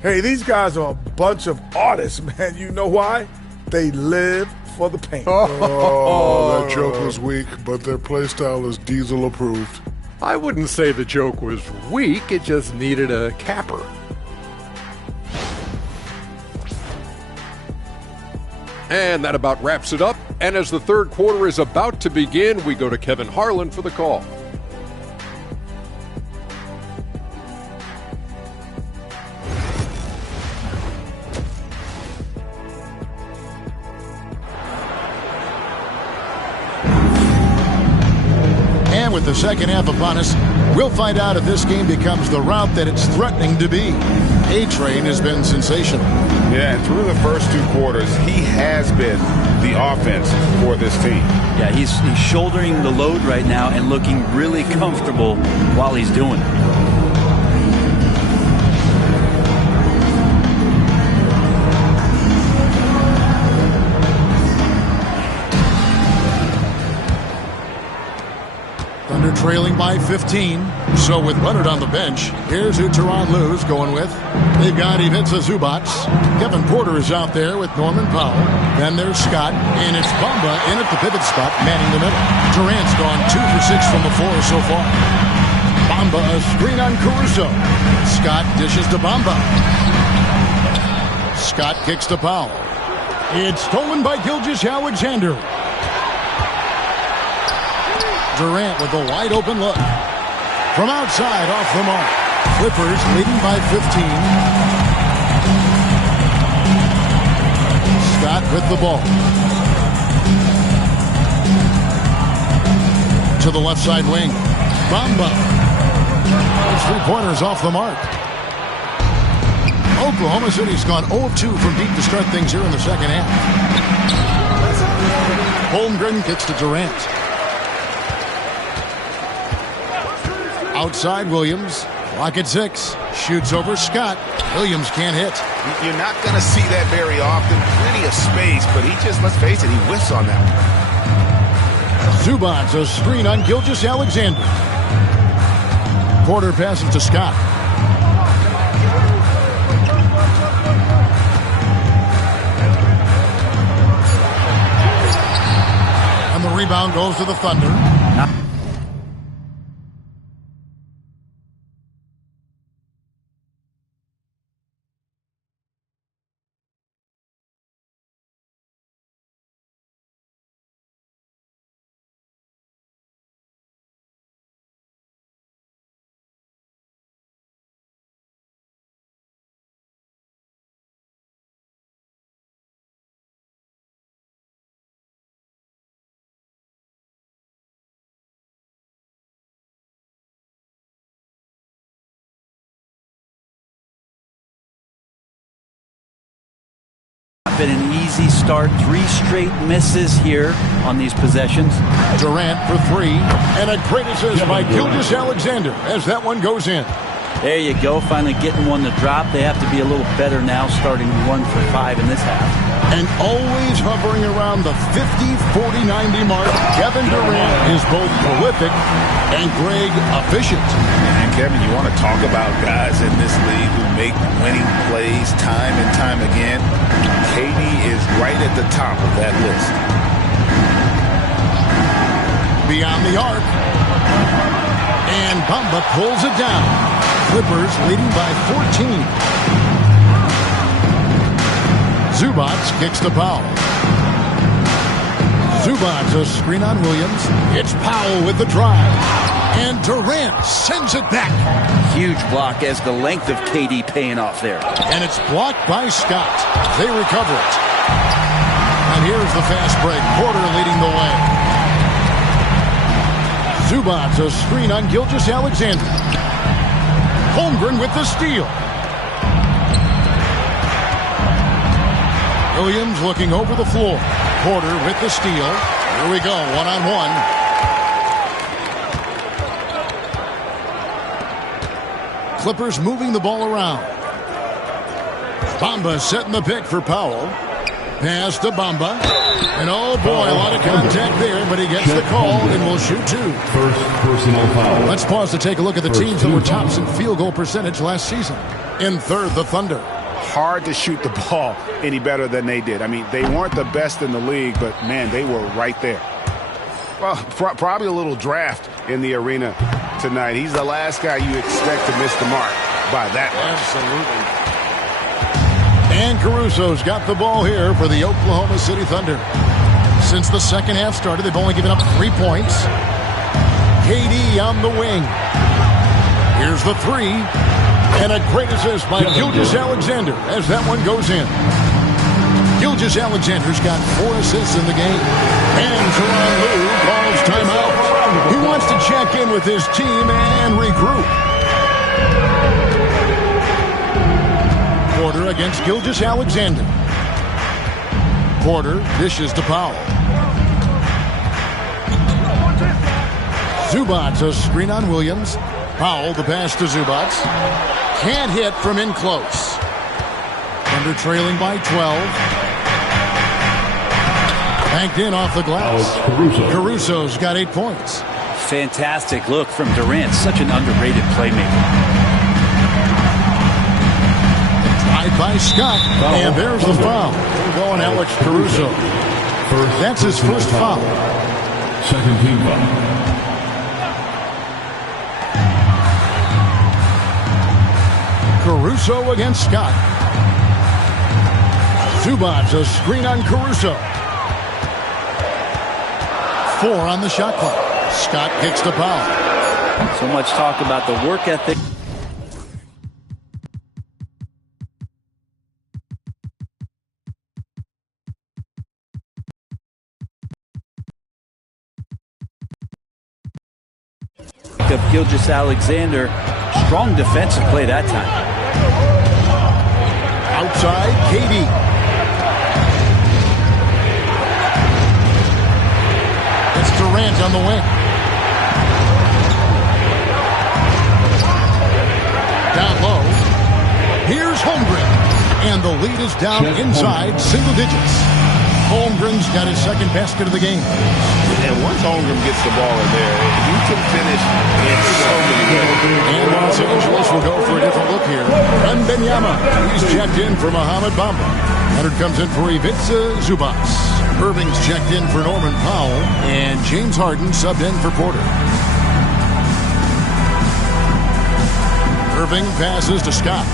Hey, these guys are a bunch of artists, man. You know why? They live for the paint. Oh, that joke was weak, but their play style is Diesel approved. I wouldn't say the joke was weak. It just needed a capper. And that about wraps it up. And as the third quarter is about to begin, we go to Kevin Harlan for the call. And with the second half upon us, we'll find out if this game becomes the route that it's threatening to be. A-Train has been sensational. Yeah, and through the first two quarters, he has been the offense for this team. Yeah, he's shouldering the load right now and looking really comfortable while he's doing it. Thunder trailing by 15. So with Leonard on the bench, here's who Tyronn Lue's going with. They've got Ivica Zubac. Kevin Porter is out there with Norman Powell. Then there's Scott, and it's Bamba in at the pivot spot, manning the middle. Durant's gone 2 for 6 from the floor so far. Bamba a screen on Caruso. Scott dishes to Bamba. Scott kicks to Powell. It's stolen by Gilgeous-Alexander. Durant with a wide open look. From outside, off the mark. Clippers leading by 15. Scott with the ball. To the left side wing. Bamba. Those three-pointers off the mark. Oklahoma City's gone 0-2 from deep to start things here in the second half. Holmgren kicks to Durant. Outside Williams, clock at 6, shoots over Scott. Williams can't hit. You're not going to see that very often. Plenty of space, but he just, let's face it, he whiffs on that one. Zubac, a screen on Gilgeous-Alexander. Porter passes to Scott. And the rebound goes to the Thunder. Been an easy start. 3 straight misses here on these possessions. Durant for 3, and a great assist by Gilgeous-Alexander as that one goes in. There you go, finally getting one to drop. They have to be a little better now, starting 1 for 5 in this half. And always hovering around the 50, 40, 90 mark, Kevin Durant is both prolific and Greg efficient. And Kevin, you want to talk about guys in this league who make winning plays time and time again. KD is right at the top of that list. Beyond the arc. And Bamba pulls it down. Clippers leading by 14. Zubac kicks to Powell. Zubac a screen on Williams. It's Powell with the drive. And Durant sends it back. Huge block as the length of KD paying off there. And it's blocked by Scott. They recover it. And here's the fast break. Porter leading the way. Zubac a screen on Gilgeous-Alexander. Holmgren with the steal. Williams looking over the floor. Porter with the steal. Here we go, one-on-one. Clippers moving the ball around. Bamba setting the pick for Powell. Pass to Bamba. And oh boy, a lot of contact there, but he gets the call and will shoot two. First personal foul. Let's pause to take a look at the teams that were tops in field goal percentage last season. In third, the Thunder. Hard to shoot the ball any better than they did. I mean, they weren't the best in the league, but man, they were right there. Well, probably a little draft in the arena tonight. He's the last guy you expect to miss the mark by that much. Absolutely. And Caruso's got the ball here for the Oklahoma City Thunder. Since the second half started, they've only given up 3 points. KD on the wing. Here's the three. And a great assist by Gilgeous-Alexander as that one goes in. Gilgeous-Alexander's got 4 assists in the game. And Tyronn Lue calls timeout. He wants to check in with his team and regroup. Porter against Gilgeous-Alexander. Porter dishes to Powell. Zubac a screen on Williams. Powell the pass to Zubac. Can't hit from in close. Thunder trailing by 12. Banked in off the glass. Caruso's got 8 points. Fantastic look from Durant. Such an underrated playmaker. By Scott, and there's the foul. Going Alex Caruso. That's his first foul. Second team foul. Caruso against Scott. Zubac a screen on Caruso. 4 on the shot clock. Scott kicks the foul. So much talk about the work ethic. Of Gilgeous-Alexander. Strong defensive play that time. Outside, KD. It's Durant on the wing. Down low. Here's Holmgren. And the lead is down inside single digits. Holmgren's got his second basket of the game. And once Holmgren gets the ball in there, he can finish in so many ways. And Los Angeles will go for a different look here. Wembanyama, he's checked in for Mohamed Bamba. Leonard comes in for Ivica Zubac. Irving's checked in for Norman Powell. And James Harden subbed in for Porter. Irving passes to Scott.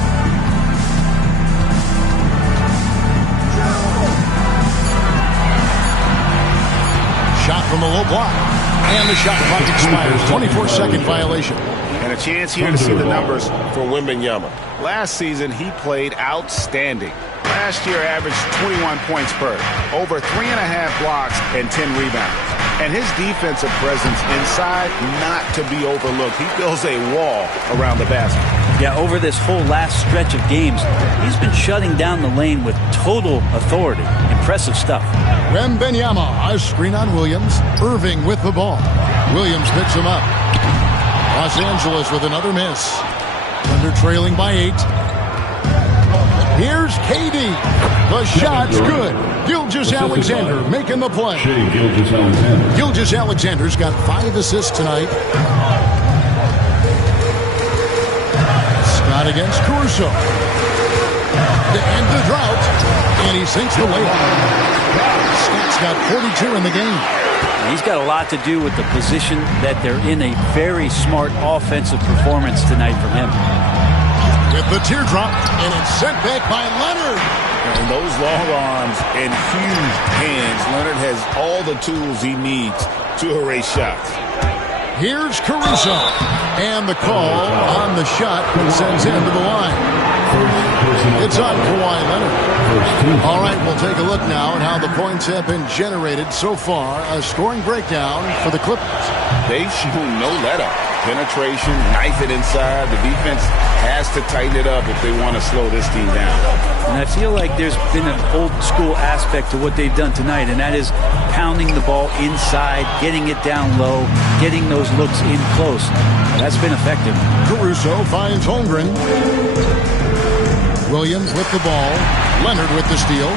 Shot from the low block. And the shot clock expires. 24-second violation. And a chance here to see the numbers for Wembanyama. Last season, he played outstanding. Last year averaged 21 points per, over 3.5 blocks and 10 rebounds. And his defensive presence inside, not to be overlooked. He builds a wall around the basket. Yeah, over this whole last stretch of games, he's been shutting down the lane with total authority. Impressive stuff. Wembanyama, a screen on Williams. Irving with the ball. Williams picks him up. Los Angeles with another miss. Thunder trailing by 8. Here's KD. The shot's good. Gilgeous-Alexander making the play. Gilgeous-Alexander. Gilgeous-Alexander's got 5 assists tonight. Scott against Caruso. To end the drought. And he sinks the layup. Scott's got 42 in the game. He's got a lot to do with the position that they're in. A very smart offensive performance tonight from him. With the teardrop, and it's sent back by Leonard. And those long arms and huge hands, Leonard has all the tools he needs to erase shots. Here's Caruso. And the call on the shot sends him to the line. It's on Kawhi Leonard. All right, we'll take a look now at how the points have been generated so far. A scoring breakdown for the Clippers. They've shown no let-up. penetration, knife it inside. The defense has to tighten it up if they want to slow this team down. And I feel like there's been an old school aspect to what they've done tonight, and that is pounding the ball inside, getting it down low, getting those looks in close. That's been effective. Caruso finds Holmgren. Williams with the ball. Leonard with the steal.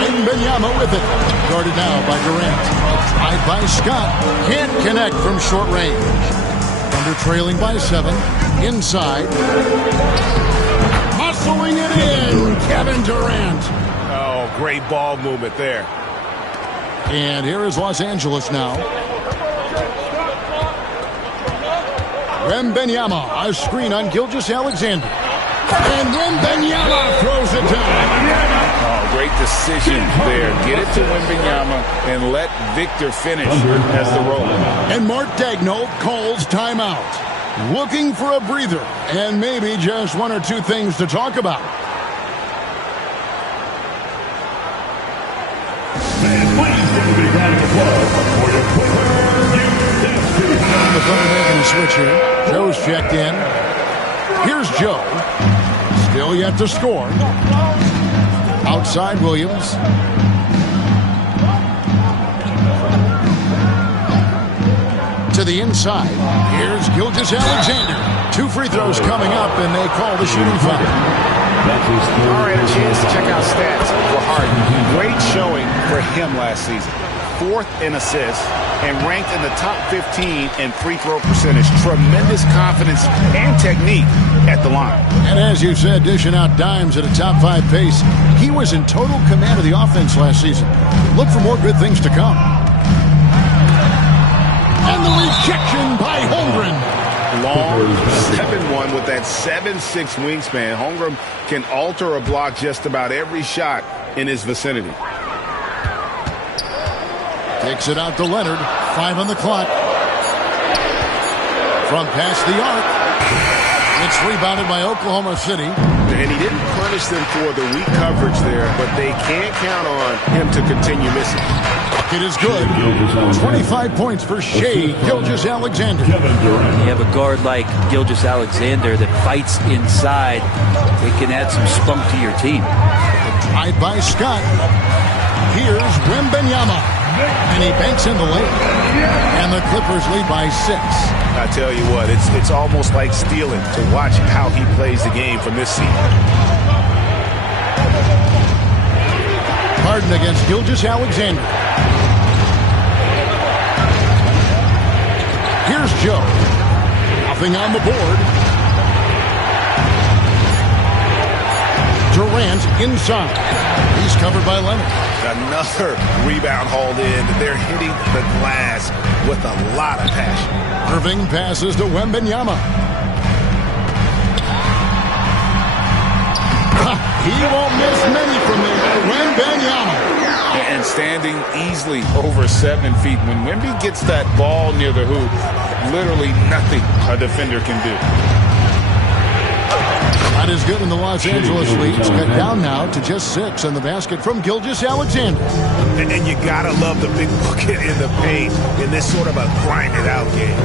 Wembanyama with it. Guarded now by Durant. Drive by Scott. Can't connect from short range. Thunder trailing by 7. Inside. Muscling it in. Kevin Durant. Oh, great ball movement there. And here is Los Angeles now. Wembanyama, a screen on Gilgeous-Alexander. And Wembanyama throws it down. Oh, great decision there. Get it to Wembanyama and let Victor finish as the roller. And Mark Daigneault calls timeout. Looking for a breather and maybe just one or two things to talk about. And please give a big round of applause for your Clipper UFC. The Thunder making a switch here. Joe's checked in. Here's Joe. Still yet to score. Outside Williams. To the inside. Here's Gilgeous-Alexander. 2 free throws coming up, and they call the shooting foul. All right, a chance to check out stats for Harden. Great showing for him last season. 4th in assists and ranked in the top 15 in free throw percentage. Tremendous confidence and technique at the line. And as you said, dishing out dimes at a top 5 pace. He was in total command of the offense last season. Look for more good things to come. And the rejection by Holmgren. Long 7-1 with that 7'6" wingspan. Holmgren can alter a block just about every shot in his vicinity. Takes it out to Leonard. 5 on the clock. From past the arc. It's rebounded by Oklahoma City. And he didn't punish them for the weak coverage there, but they can't count on him to continue missing. It is good. 25 points for Shai Gilgeous-Alexander. You have a guard like Gilgeous-Alexander that fights inside. It can add some spunk to your team. Drive by Scott. Here's Wembanyama. And he banks in the lane. And the Clippers lead by 6. I tell you what, it's almost like stealing to watch how he plays the game from this seat. Harden against Gilgeous-Alexander. Here's Joe. Nothing on the board. Durant inside. He's covered by Leonard. Another rebound hauled in. They're hitting the glass with a lot of passion. Irving passes to Wembanyama. He won't miss many from there. Wembanyama. And standing easily over 7 feet. When Wemby gets that ball near the hoop, literally nothing a defender can do. That is good in the Los Angeles lead. Cut down now to just 6 in the basket from Gilgeous-Alexander. And you gotta love the big bucket in the paint in this sort of a grinded-out game.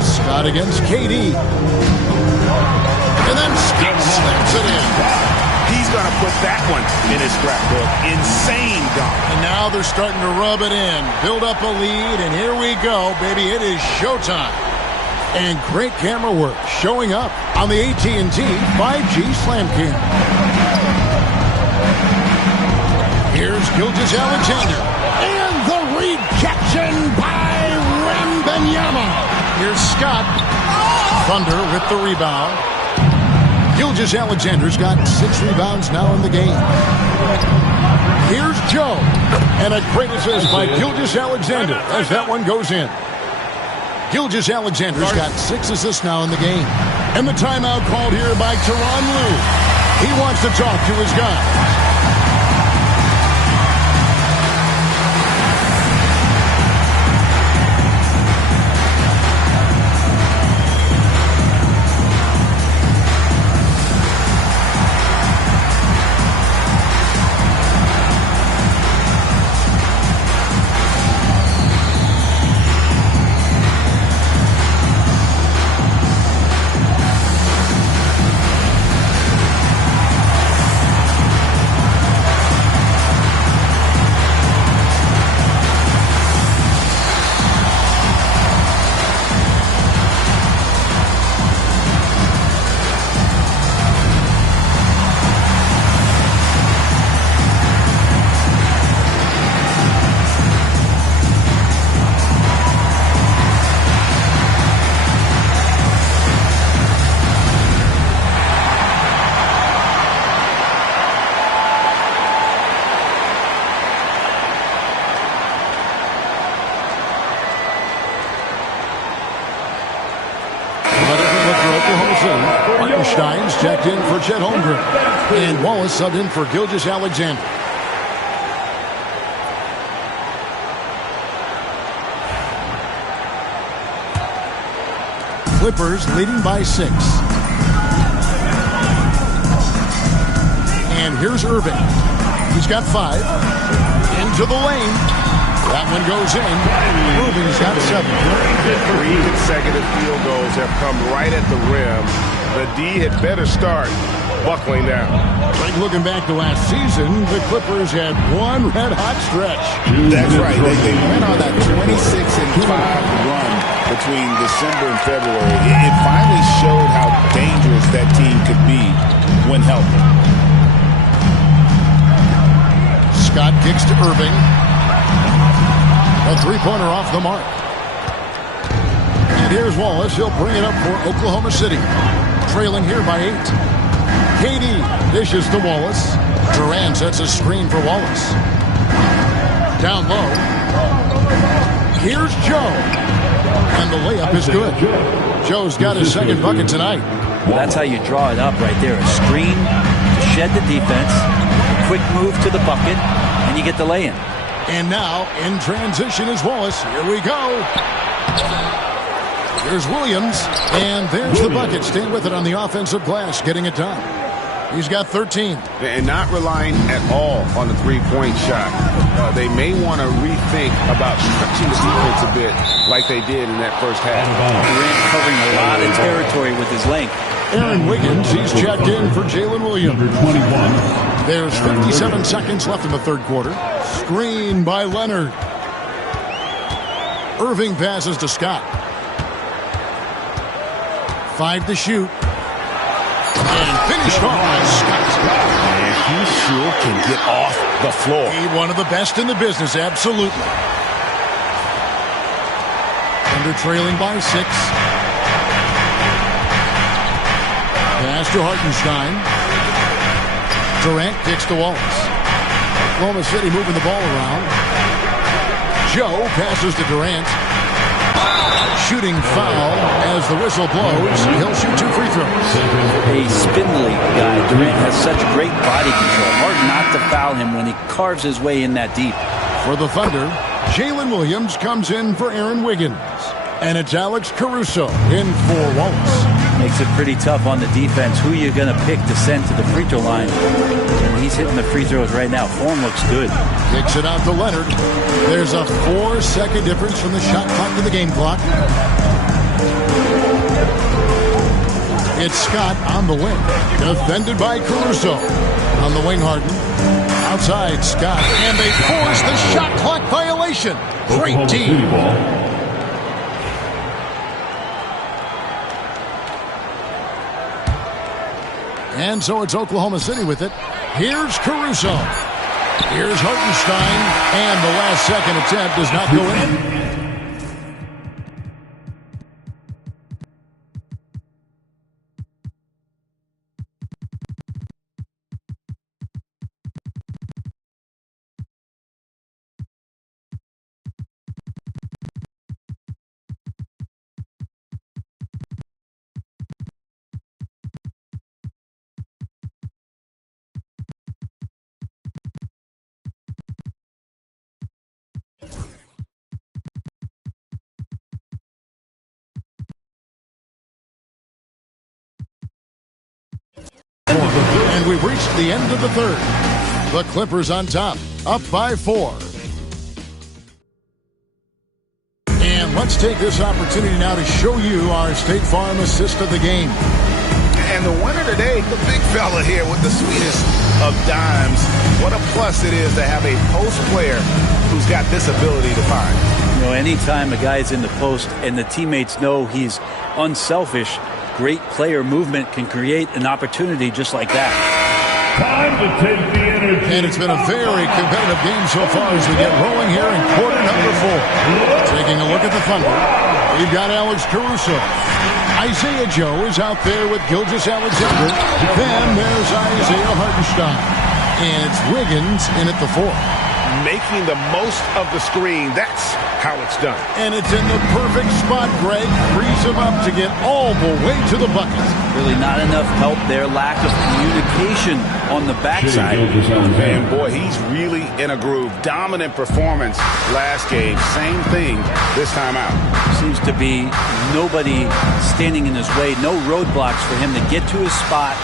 Scott against KD. And then Scott slams it in. He's going to put that one in his scrapbook. Insane dunk. And now they're starting to rub it in. Build up a lead, and here we go, baby. It is showtime. And great camera work showing up on the AT&T 5G Slam Cam. Here's Gilgeous-Alexander. And the rejection by Wembanyama. Here's Scott. Thunder with the rebound. Gilgeous-Alexander's got 6 rebounds now in the game. Here's Joe. And a great assist by Gilgeous-Alexander as that one goes in. Gilgeous-Alexander's got 6 assists now in the game. And the timeout called here by Tyronn Lue. He wants to talk to his guys. Hartenstein's checked in for Chet Holmgren. And Wallace subbed in for Gilgeous-Alexander. Clippers leading by 6. And here's Irving. He's got 5. Into the lane. That one goes in. Irving's got 7. 3 consecutive field goals have come right at the rim. The D had better start buckling down. Like looking back to last season, the Clippers had one red-hot stretch. That's right. They went on that 26-5 run between December and February. It finally showed how dangerous that team could be when healthy. Scott kicks to Irving. A three-pointer off the mark. And here's Wallace. He'll bring it up for Oklahoma City. Trailing here by 8. KD dishes to Wallace. Durant sets a screen for Wallace. Down low. Here's Joe. And the layup is good. Joe's got his second bucket tonight. That's how you draw it up right there. A screen to shed the defense. A quick move to the bucket. And you get the lay-in. And now, in transition is Wallace. Here we go. Here's Williams. And there's the bucket. Stay with it on the offensive glass, getting it done. He's got 13. And not relying at all on the three-point shot. They may want to rethink about stretching the defense a bit like they did in that first half. Durant covering a lot of territory with his length. Aaron Wiggins, he's checked in for Jalen Williams. There's 57 seconds left in the third quarter. Screen by Leonard. Irving passes to Scott. 5 to shoot. And finished off by Scott. And he sure can get off the floor. He one of the best in the business, absolutely. Thunder trailing by 6. Pass to Hartenstein. Durant kicks to Wallace. Oklahoma City moving the ball around. Joe passes to Durant. Shooting foul as the whistle blows. He'll shoot 2 free throws. A spindly guy. Durant has such great body control. Hard not to foul him when he carves his way in that deep. For the Thunder, Jalen Williams comes in for Aaron Wiggins. And it's Alex Caruso in for Wallace. Makes it pretty tough on the defense. Who you're going to pick to send to the free throw line. And he's hitting the free throws right now. Form looks good. Kicks it out to Leonard. There's a 4-second difference from the shot clock to the game clock. It's Scott on the wing. Defended by Caruso. On the wing, Harden. Outside, Scott. And they force the shot clock violation. Great team. And so it's Oklahoma City with it. Here's Caruso. Here's Hartenstein. And the last second attempt does not go in. And we've reached the end of the third. The Clippers on top, up by 4. And let's take this opportunity now to show you our State Farm assist of the game. And the winner today, the big fella here with the sweetest of dimes. What a plus it is to have a post player who's got this ability to find. You know, anytime a guy's in the post and the teammates know he's unselfish, great player movement can create an opportunity just like that. Time to take the energy. And it's been a very competitive game so far as we get rolling here in quarter number 4. Taking a look at the Thunder, we've got Alex Caruso. Isaiah Joe is out there with Gilgeous-Alexander. Then there's Isaiah Hartenstein. And it's Wiggins in at the 4. making the most of the screen. That's how it's done. And it's in the perfect spot, Greg. Frees him up to get all the way to the bucket. Really not enough help there. Lack of communication on the backside. And boy, he's really in a groove. Dominant performance last game. Same thing this time out. Seems to be nobody standing in his way. No roadblocks for him to get to his spot,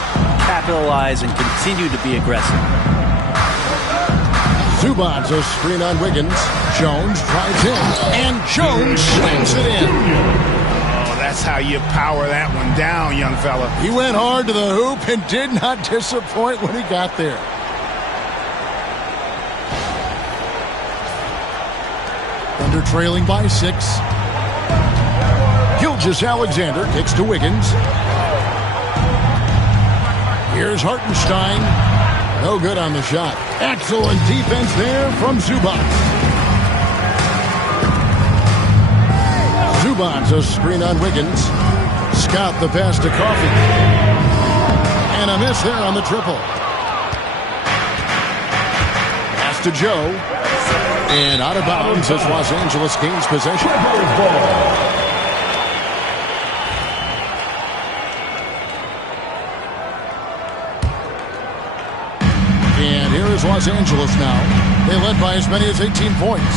capitalize, and continue to be aggressive. Zubats a screen on Wiggins. Jones drives in, and Jones slams it in. Oh, that's how you power that one down, young fella. He went hard to the hoop and did not disappoint when he got there. Thunder trailing by 6. Gilgeous-Alexander kicks to Wiggins. Here's Hartenstein. No good on the shot. Excellent defense there from Zubats. Zubats a screen on Wiggins. Scott the pass to Coffey. And a miss there on the triple. Pass to Joe. And out of bounds as Los Angeles gains possession. And here is Los Angeles now. They led by as many as 18 points.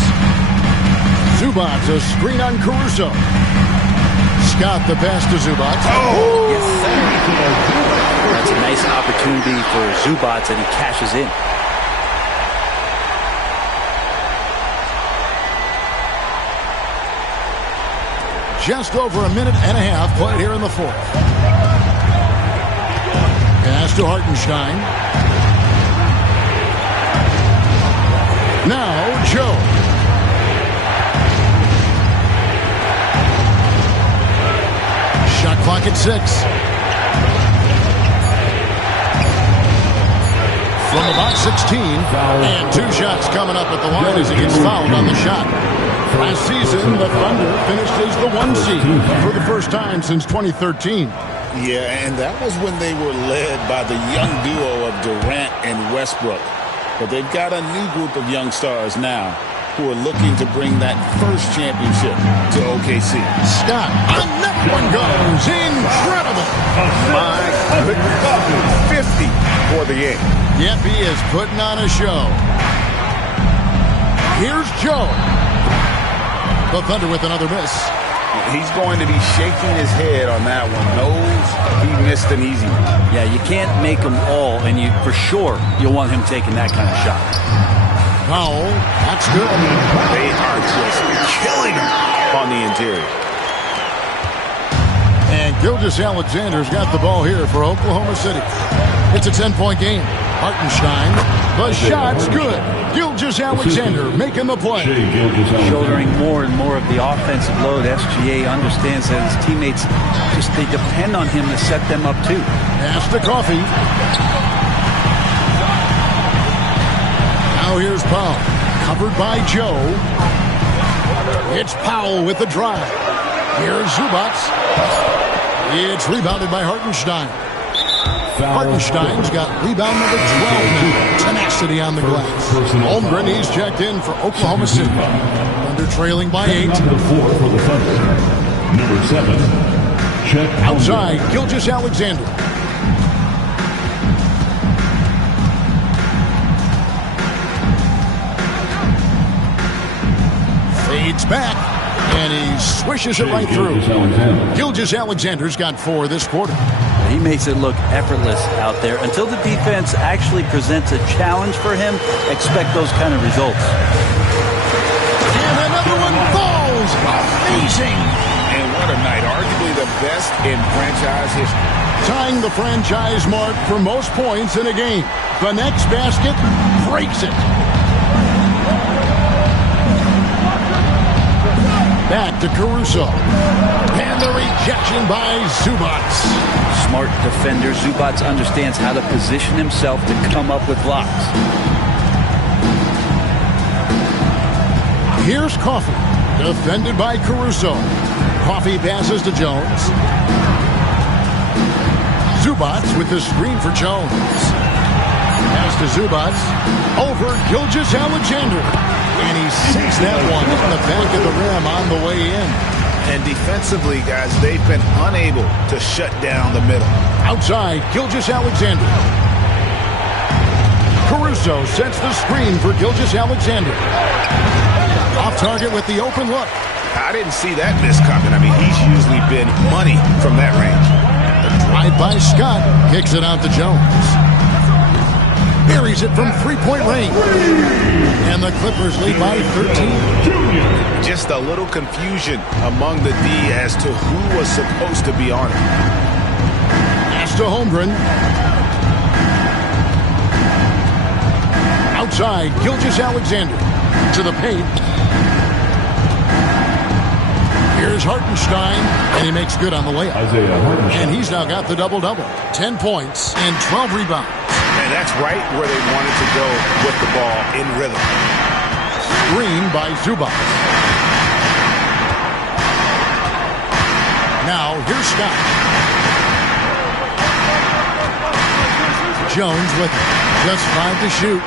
Zubats a screen on Caruso. Scott the pass to Zubats. Oh! Yes, sir. That's a nice opportunity for Zubats, and he cashes in. Just over a minute and a half played here in the fourth. Pass to Hartenstein. Now, Joe. Shot clock at 6. From about 16. And 2 shots coming up at the line as he gets fouled on the shot. Last season, the Thunder finished as the 1 seed for the first time since 2013. Yeah, and that was when they were led by the young duo of Durant and Westbrook. But they've got a new group of young stars now who are looking to bring that first championship to OKC. Scott, and that one goes. Incredible. My goodness. 50 for the game. Yep, he is putting on a show. Here's Joe. The Thunder with another miss. He's going to be shaking his head on that one. Knows he missed an easy one. Yeah, you can't make them all, and you for sure you'll want him taking that kind of shot. Foul. That's good. They are just killing him on the interior. And Gilgeous-Alexander's got the ball here for Oklahoma City. It's a 10-point game. Hartenstein. The shot's good. Gilgeous-Alexander making the play. Shouldering more and more of the offensive load. SGA understands that his teammates they depend on him to set them up too. Pass to Coffey. Now here's Powell. Covered by Joe. It's Powell with the drive. Here's Zubats. It's rebounded by Hartenstein. Hartenstein's got rebound number 12 now. Tenacity on the glass. Holmgren, he's checked in for Oklahoma City. Thunder trailing by 8. Number 4 for the Thunder. Number 7. Check outside. Gilgeous-Alexander. Fades back. And he swishes it right through. Gilgeous-Alexander's got 4 this quarter. He makes it look effortless out there. Until the defense actually presents a challenge for him, expect those kind of results. And another one falls. Amazing. And what a night. Arguably the best in franchise history. Tying the franchise mark for most points in a game. The next basket breaks it. Back to Caruso. And the rejection by Zubats. Smart defender. Zubats understands how to position himself to come up with blocks. Here's Coffey. Defended by Caruso. Coffey passes to Jones. Zubats with the screen for Jones. Pass to Zubats. Over Gilgeous Alexander. And he sinks that one in the back of the rim on the way in. And defensively, guys, they've been unable to shut down the middle. Outside, Gilgeous Alexander. Caruso sets the screen for Gilgeous Alexander. Off target with the open look. I didn't see that miss coming. I mean, he's usually been money from that range. The drive by Scott kicks it out to Jones. Buries it from three-point range. And the Clippers lead by 13. Just a little confusion among the D as to who was supposed to be on it. Pass to Holmgren. Outside, Gilgeous Alexander. To the paint. Here's Hartenstein, and he makes good on the layup. And he's now got the double-double. 10 points and 12 rebounds. And that's right where they wanted to go with the ball in rhythm. Screen by Zubats. Now, here's Scott. Jones with just 5 to shoot.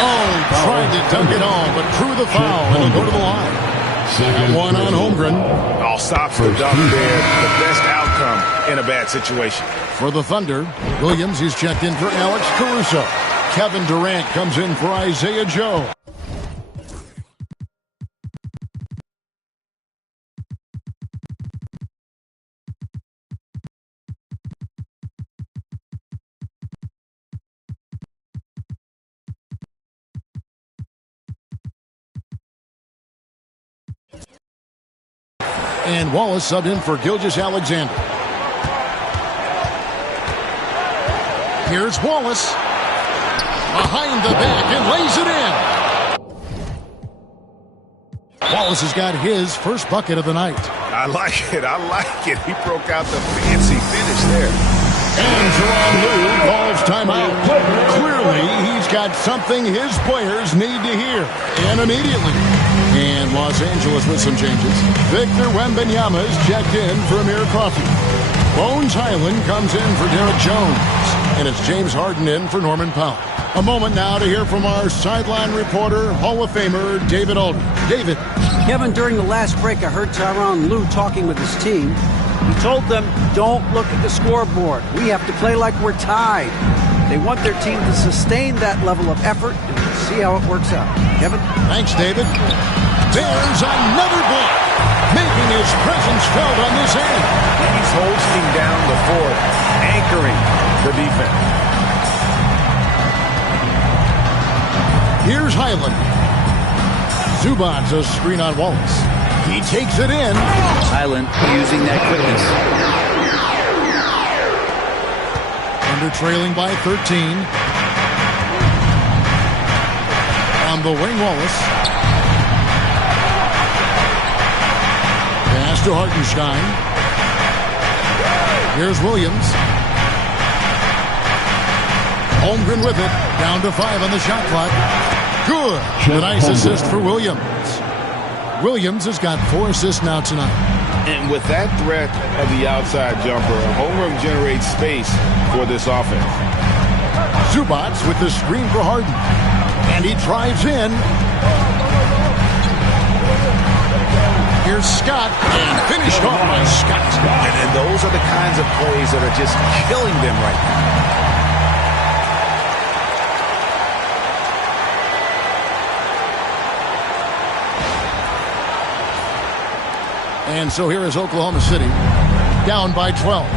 Oh, tried to dunk it all, but drew the foul, and he'll go to the line. One on Holmgren. All stops the dunk there. The best outcome in a bad situation. For the Thunder, Williams is checked in for Alex Caruso. Kevin Durant comes in for Isaiah Joe. And Wallace subbed in for Gilgeous Alexander. Here's Wallace. Behind the back and lays it in. Wallace has got his first bucket of the night. I like it. I like it. He broke out the fancy finish there. And Jerron Lue calls timeout. Clearly, he's got something his players need to hear. And immediately. And Los Angeles with some changes. Victor Wembanyama is checked in for Amir Coffey. Bones Highland comes in for Derek Jones. And it's James Harden in for Norman Powell. A moment now to hear from our sideline reporter, Hall of Famer David Aldridge. David. Kevin, during the last break, I heard Tyronn Lue talking with his team. He told them, don't look at the scoreboard. We have to play like we're tied. They want their team to sustain that level of effort and see how it works out. Kevin? Thanks, David. There's another block, making his presence felt on this end. He's holding down the fort, anchoring the defense. Here's Highland. Zubats a screen on Wallace. He takes it in. Highland using that quickness. Under trailing by 13. On the wing, Wallace. Pass to Hartenstein. Here's Williams. Holmgren with it. Down to 5 on the shot clock. Good. A nice assist for Williams. Williams has got 4 assists now tonight. And with that threat of the outside jumper, Holmgren generates space for this offense. Zubats with the screen for Harden. And he drives in. Here's Scott. And finished off by Scott. And those are the kinds of plays that are just killing them right now. And so here is Oklahoma City, down by 12.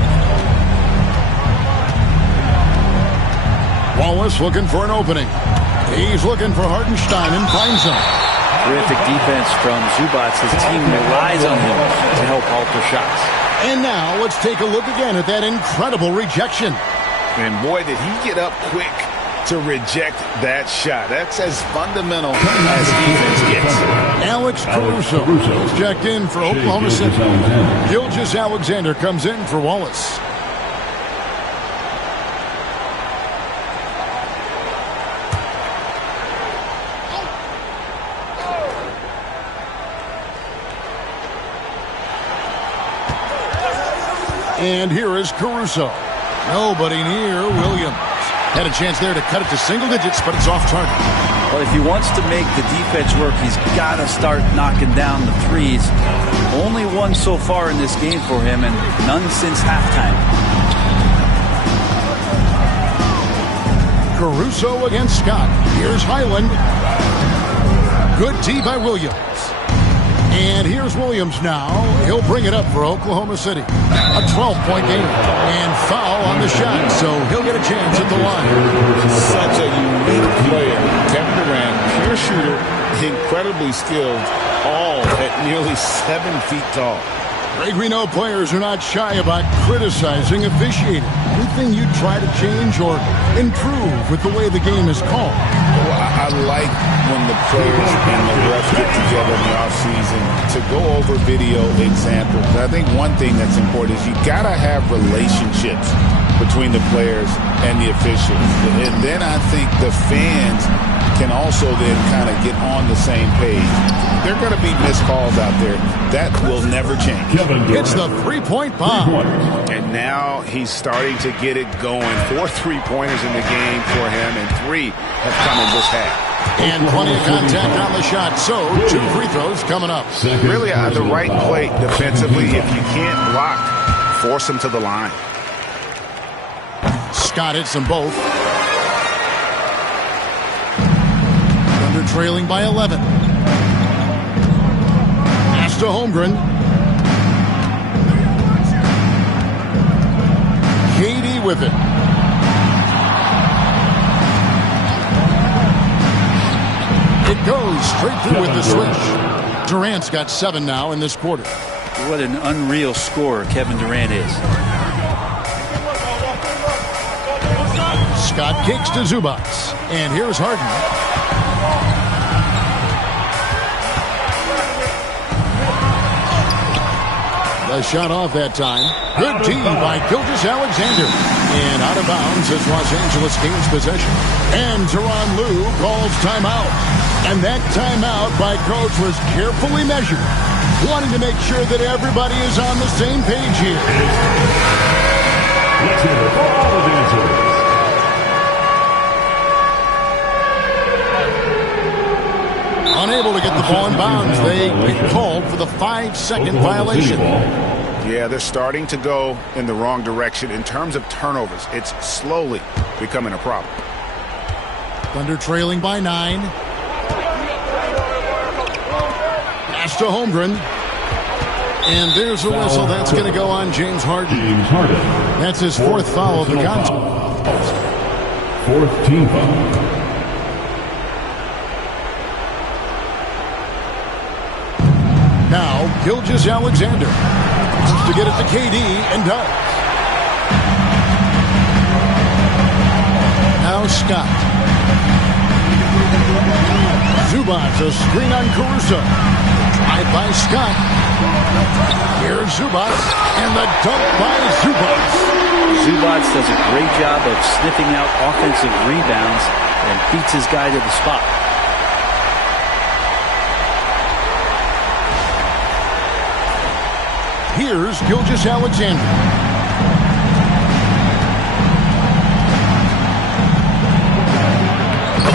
Wallace looking for an opening. He's looking for Hartenstein and finds him. Terrific defense from Zubats. His team relies on him to help alter shots. And now let's take a look again at that incredible rejection. And boy, did he get up quick to reject that shot. That's as fundamental as defense gets. Alex Caruso is checked in for Oklahoma City. Gilgeous Alexander comes in for Wallace. And here is Caruso. Nobody near Williams. Had a chance there to cut it to single digits, but it's off target. Well, if he wants to make the defense work, he's got to start knocking down the threes. Only one so far in this game for him, and none since halftime. Caruso against Scott. Here's Highland. Good D by Williams. And here's Williams now. He'll bring it up for Oklahoma City. A 12-point game. And foul on the shot, so he'll get a chance at the line. Such a unique player. Kevin Durant, pure shooter, incredibly skilled, all at nearly 7 feet tall. Greg, we know players are not shy about criticizing officiating. Anything you try to change or improve with the way the game is called? Well, I like when the players and the refs get together in the offseason to go over video examples. I think one thing that's important is you got to have relationships between the players and the officials. And then I think the fans can also then kind of get on the same page. There are going to be missed calls out there. That will never change. It's the three-point bomb. And now he's starting to get it going. 4 3-pointers in the game for him, and 3 have come in this half. And plenty of contact on the shot, so 2 free throws coming up. Really the right play defensively. If you can't block, force him to the line. Scott hits them both. Thunder trailing by 11. Pass to Holmgren. KD with it. It goes straight through with the switch. Durant's got 7 now in this quarter. What an unreal scorer Kevin Durant is. Scott kicks to Zubac. And here's Harden. The shot off that time. Good D by Gilgeous-Alexander. And out of bounds as Los Angeles gains possession. And Tyronn Lue calls timeout. And that timeout by Coach was carefully measured, wanting to make sure that everybody is on the same page here. Let's hear it for all the dancers. Unable to get the ball in bounds. They get called for the 5-second violation. Yeah, they're starting to go in the wrong direction in terms of turnovers. It's slowly becoming a problem. Thunder trailing by 9. Pass to Holmgren. And there's a whistle. That's going to go on James Harden. That's his 4th foul of the contest. 4th team foul. Now, Gilgeous-Alexander wants to get it to KD and does. Now Scott. Zubac, a screen on Caruso. Drive by Scott. Here's Zubac, and the dunk by Zubac. Zubac does a great job of sniffing out offensive rebounds and beats his guy to the spot. Here's Gilgeous-Alexander.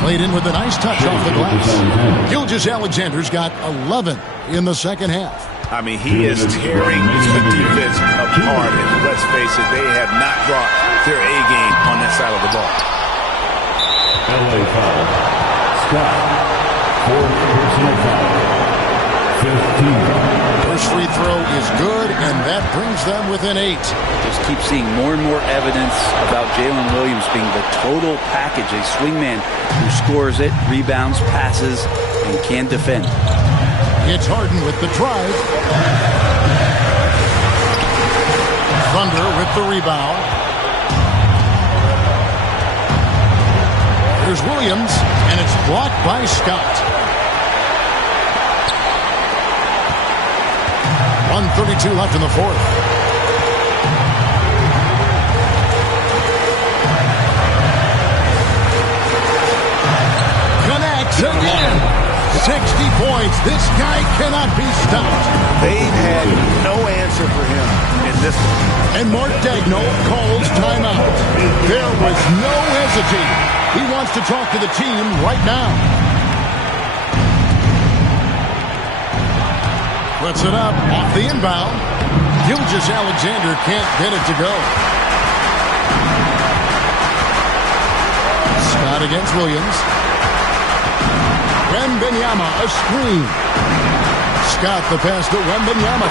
Played in with a nice touch off the glass. Gilgeous-Alexander's got 11 in the second half. I mean, he is tearing the defense apart. And let's face it, they have not brought their A game on that side of the ball. LA foul. Scott. 4th personal foul. 5th team foul. First free throw is good, and that brings them within 8. Just keep seeing more and more evidence about Jalen Williams being the total package, a swingman who scores it, rebounds, passes, and can defend. It's Harden with the drive. Thunder with the rebound. There's Williams, and it's blocked by Scott. 1:32 left in the 4th. Connects again. 60 points. This guy cannot be stopped. They've had no answer for him in this one. And Mark Daigneault calls timeout. There was no hesitate. He wants to talk to the team right now. Puts it up off the inbound. Gilgeous-Alexander can't get it to go. Scott against Williams. Wembanyama, a screen. Scott the pass to Wembanyama.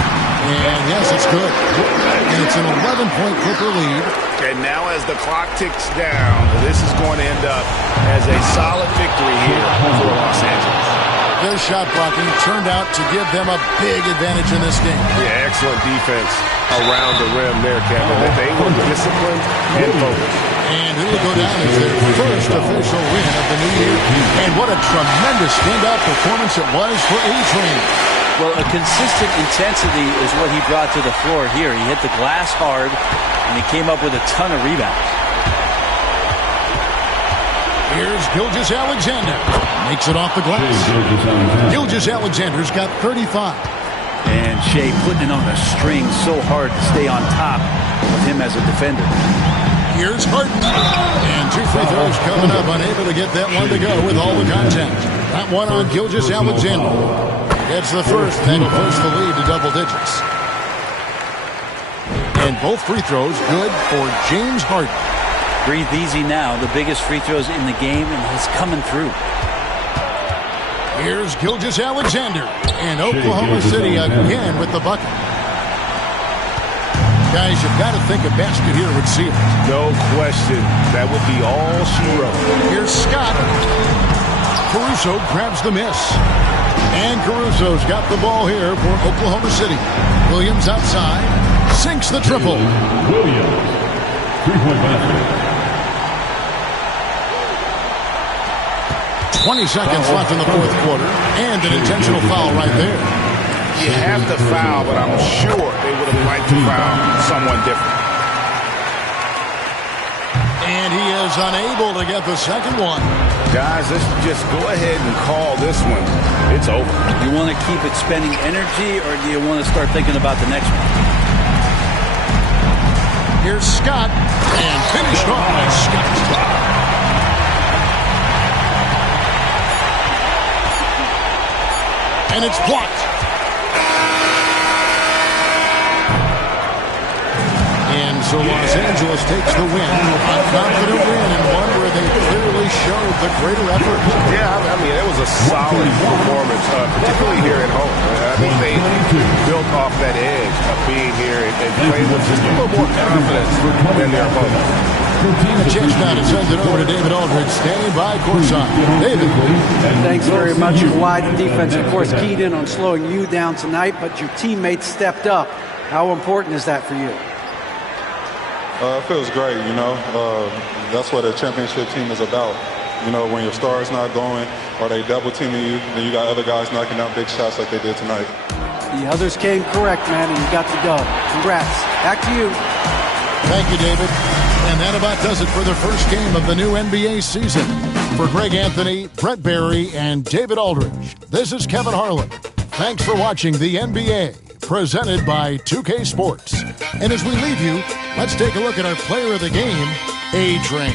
And yes, it's good. And it's an 11-point Clipper lead. And now as the clock ticks down, this is going to end up as a solid victory here for Los Angeles. Their shot blocking turned out to give them a big advantage in this game. Yeah, excellent defense around the rim there, Kevin. They were disciplined and focused. And it will go down as their first official win of the new year. And what a tremendous standout performance it was for A-Train. Well, a consistent intensity is what he brought to the floor here. He hit the glass hard, and he came up with a ton of rebounds. Here's Gilgeous-Alexander. Makes it off the glass. Gilgeous-Alexander's got 35. And Shea putting it on the string so hard to stay on top of him as a defender. Here's Harden. And 2 free throws coming up. Unable to get that one to go with all the contact. That one on Gilgeous-Alexander. It's the first. That'll push the lead to double digits. And both free throws good for James Harden. Breathe easy now. The biggest free throws in the game, and he's coming through. Here's Gilgeous-Alexander. And Oklahoma City again with the bucket. Guys, you've got to think a basket here would seal it. No question. That would be all she wrote. Here's Scott. Caruso grabs the miss. And Caruso's got the ball here for Oklahoma City. Williams outside. Sinks the triple. Williams. 3-point basket. 20 seconds left in the fourth quarter. And an intentional foul right there. You have to foul, but I'm sure they would have liked to foul someone different. And he is unable to get the second one. Guys, let's just go ahead and call this one. It's over. You want to keep expending energy, or do you want to start thinking about the next one? Here's Scott. And finished off by Scott. And it's blocked. And so Los Angeles takes the win. A confident win, and one where they clearly showed the greater effort. Yeah, I mean, it was a solid performance, particularly here at home. I think they built off that edge of being here and playing with just a little more confidence than their opponents. The chance now to send it over to David Aldridge, standing by courtside. David. Thanks very much. Why the defense, of course, keyed in on slowing you down tonight, but your teammates stepped up. How important is that for you? It feels great, you know. That's what a championship team is about. You know, when your star's not going or they double teaming you, then you got other guys knocking down big shots like they did tonight. The others came correct, man, and you got the dub. Congrats. Back to you. Thank you, David. And that about does it for the first game of the new NBA season. For Greg Anthony, Brett Barry, and David Aldridge, this is Kevin Harlan. Thanks for watching the NBA, presented by 2K Sports. And as we leave you, let's take a look at our player of the game, A-Train.